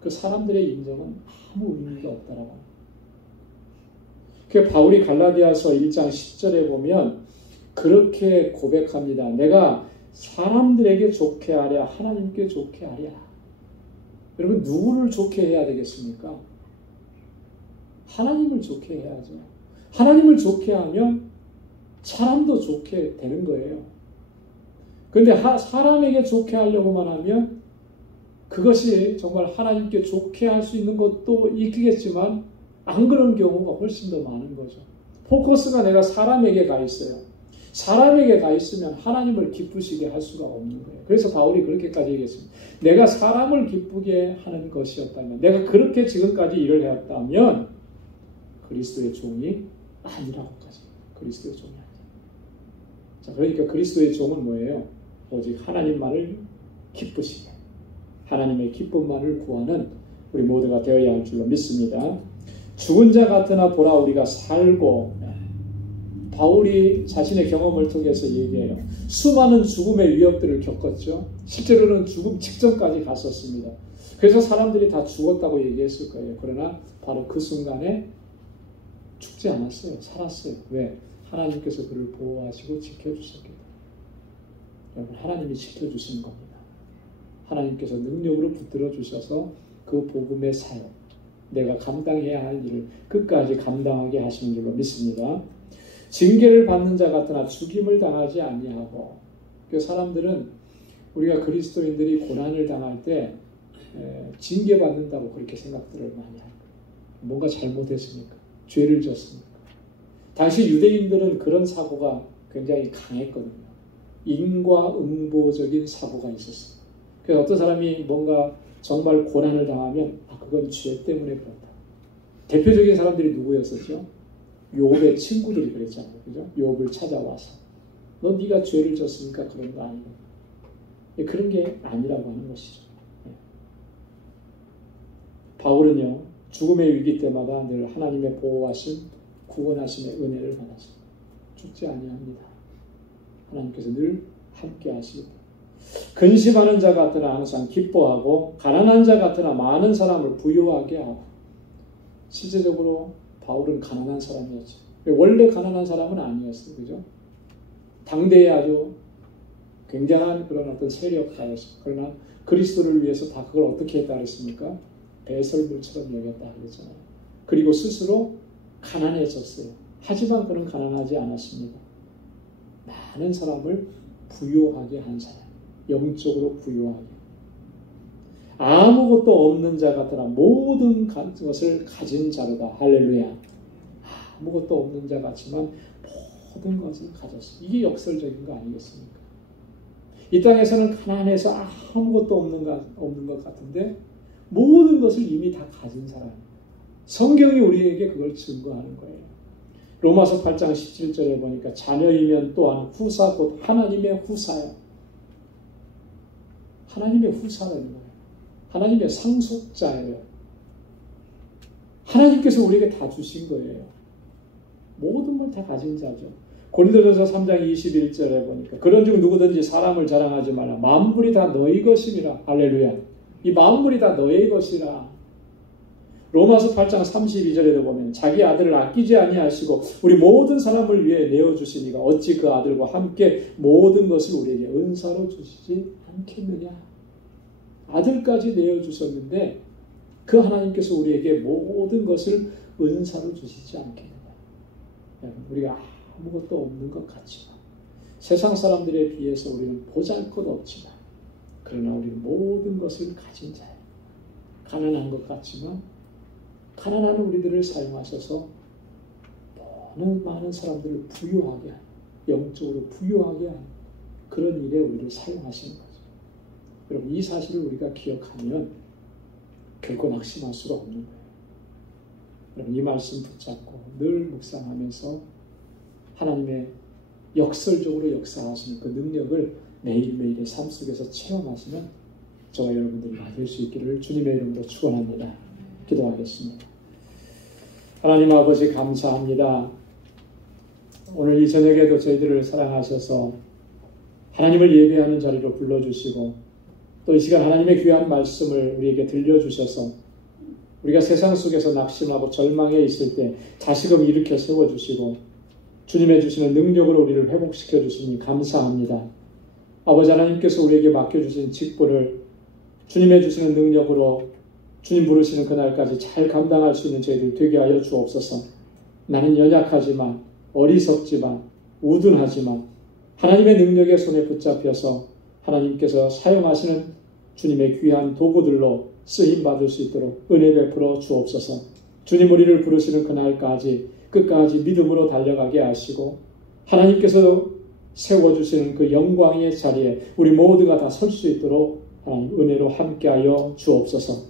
그 사람들의 인정은 아무 의미가 없다라고 합니다. 그 바울이 갈라디아서 1장 10절에 보면 그렇게 고백합니다. 내가 사람들에게 좋게 하랴 하나님께 좋게 하랴. 여러분, 누구를 좋게 해야 되겠습니까? 하나님을 좋게 해야죠. 하나님을 좋게 하면 사람도 좋게 되는 거예요. 그런데 사람에게 좋게 하려고만 하면 그것이 정말 하나님께 좋게 할 수 있는 것도 있겠지만 안 그런 경우가 훨씬 더 많은 거죠. 포커스가 내가 사람에게 가 있어요. 사람에게 가 있으면 하나님을 기쁘시게 할 수가 없는 거예요. 그래서 바울이 그렇게까지 얘기했습니다. 내가 사람을 기쁘게 하는 것이었다면, 내가 그렇게 지금까지 일을 해왔다면 그리스도의 종이 아니라고까지. 그리스도의 종이 아니에요. 자, 그러니까 그리스도의 종은 뭐예요? 오직 하나님만을 기쁘시게, 하나님의 기쁨만을 구하는 우리 모두가 되어야 할 줄로 믿습니다. 죽은 자 같으나 보라 우리가 살고, 바울이 자신의 경험을 통해서 얘기해요. 수많은 죽음의 위협들을 겪었죠. 실제로는 죽음 직전까지 갔었습니다. 그래서 사람들이 다 죽었다고 얘기했을 거예요. 그러나 바로 그 순간에 죽지 않았어요. 살았어요. 왜? 하나님께서 그를 보호하시고 지켜주셨기 때문에. 여러분, 하나님이 지켜주시는 겁니다. 하나님께서 능력으로 붙들어 주셔서 그 복음의 사역, 내가 감당해야 할 일을 끝까지 감당하게 하시는 줄로 믿습니다. 징계를 받는 자 같으나 죽임을 당하지 아니하고, 그 사람들은 우리가 그리스도인들이 고난을 당할 때 징계받는다고 그렇게 생각들을 많이 합니다. 뭔가 잘못했습니까? 죄를 졌습니까? 당시 유대인들은 그런 사고가 굉장히 강했거든요. 인과응보적인 사고가 있었어요. 그래서 어떤 사람이 뭔가 정말 고난을 당하면 그건 죄 때문에 그렇다. 대표적인 사람들이 누구였었죠? 욥의 친구들이 그랬잖아요. 그죠? 욥을 찾아와서 너 네가 죄를 졌으니까 그런 거 아니고, 그런 게 아니라고 하는 것이죠. 바울은요, 죽음의 위기 때마다 늘 하나님의 보호하심, 구원하심의 은혜를 받았습니다. 죽지 아니합니다. 하나님께서 늘 함께 하시고, 근심하는 자 같으나 항상 기뻐하고, 가난한 자 같으나 많은 사람을 부유하게 하고. 실제적으로 바울은 가난한 사람이었죠. 원래 가난한 사람은 아니었어요. 그죠? 당대에 아주 굉장한 그런 어떤 세력가였어요. 그러나 그리스도를 위해서 다 그걸 어떻게 했다 그랬습니까? 배설물처럼 여겼다 그랬잖아요. 그리고 스스로 가난해졌어요. 하지만 그는 가난하지 않았습니다. 많은 사람을 부유하게 한 사람, 영적으로 부유하게. 아무것도 없는 자 같으나 모든 것을 가진 자로다. 할렐루야. 아무것도 없는 자 같지만 모든 것을 가졌어요. 이게 역설적인 거 아니겠습니까? 이 땅에서는 가난해서 아무것도 없는 것 같은데 모든 것을 이미 다 가진 사람. 성경이 우리에게 그걸 증거하는 거예요. 로마서 8장 17절에 보니까 자녀이면 또한 후사 곧 하나님의 후사요. 하나님의 후사라는 거예요. 하나님의 상속자예요. 하나님께서 우리에게 다 주신 거예요. 모든 걸 다 가진 자죠. 고린도전서 3장 21절에 보니까 그런즉 누구든지 사람을 자랑하지 말라. 만물이 다 너희 것임이라. 할렐루야. 이 만물이 다 너희 것이라. 로마서 8장 32절에도 보면 자기 아들을 아끼지 아니하시고 우리 모든 사람을 위해 내어주시니가 어찌 그 아들과 함께 모든 것을 우리에게 은사로 주시지 않겠느냐. 아들까지 내어주셨는데 그 하나님께서 우리에게 모든 것을 은사로 주시지 않겠느냐. 우리가 아무것도 없는 것 같지만 세상 사람들에 비해서 우리는 보잘것없지만 그러나 우리는 모든 것을 가진 자예요. 가난한 것 같지만 가난한 우리들을 사용하셔서 많은 사람들을 부유하게 하는, 영적으로 부유하게 하는 그런 일에 우리를 사용하시는 거죠. 여러분, 이 사실을 우리가 기억하면 결코 낙심할 수가 없는 거예요. 여러분, 이 말씀 붙잡고 늘 묵상하면서 하나님의 역설적으로 역사하시는 그 능력을 매일매일의 삶 속에서 체험하시면 저와 여러분들이 받을 수 있기를 주님의 이름으로 축원합니다. 기도하겠습니다. 하나님 아버지 감사합니다. 오늘 이 저녁에도 저희들을 사랑하셔서 하나님을 예배하는 자리로 불러주시고 또 이 시간 하나님의 귀한 말씀을 우리에게 들려주셔서 우리가 세상 속에서 낙심하고 절망해 있을 때 다시금 일으켜 세워주시고 주님의 주시는 능력으로 우리를 회복시켜 주시니 감사합니다. 아버지 하나님께서 우리에게 맡겨주신 직분을 주님의 주시는 능력으로 주님 부르시는 그날까지 잘 감당할 수 있는 저희들 되게 하여 주옵소서. 나는 연약하지만 어리석지만 우둔하지만 하나님의 능력의 손에 붙잡혀서 하나님께서 사용하시는 주님의 귀한 도구들로 쓰임받을 수 있도록 은혜 베풀어 주옵소서. 주님 우리를 부르시는 그날까지 끝까지 믿음으로 달려가게 하시고 하나님께서 세워주시는 그 영광의 자리에 우리 모두가 다 설 수 있도록 하나님 은혜로 함께하여 주옵소서.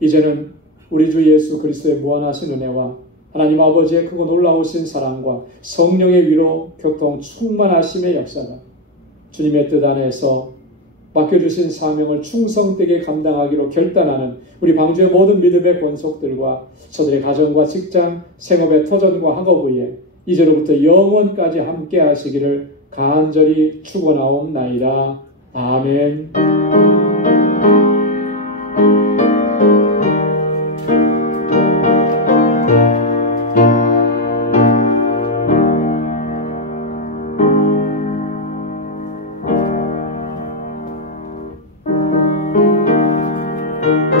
이제는 우리 주 예수 그리스도의 무한하신 은혜와 하나님 아버지의 크고 놀라우신 사랑과 성령의 위로 교통 충만하심의 역사가 주님의 뜻 안에서 맡겨주신 사명을 충성되게 감당하기로 결단하는 우리 방주의 모든 믿음의 권속들과 저들의 가정과 직장, 생업의 터전과 학업 위에 이제로부터 영원까지 함께 하시기를 간절히 축원하옵나이다. 아멘.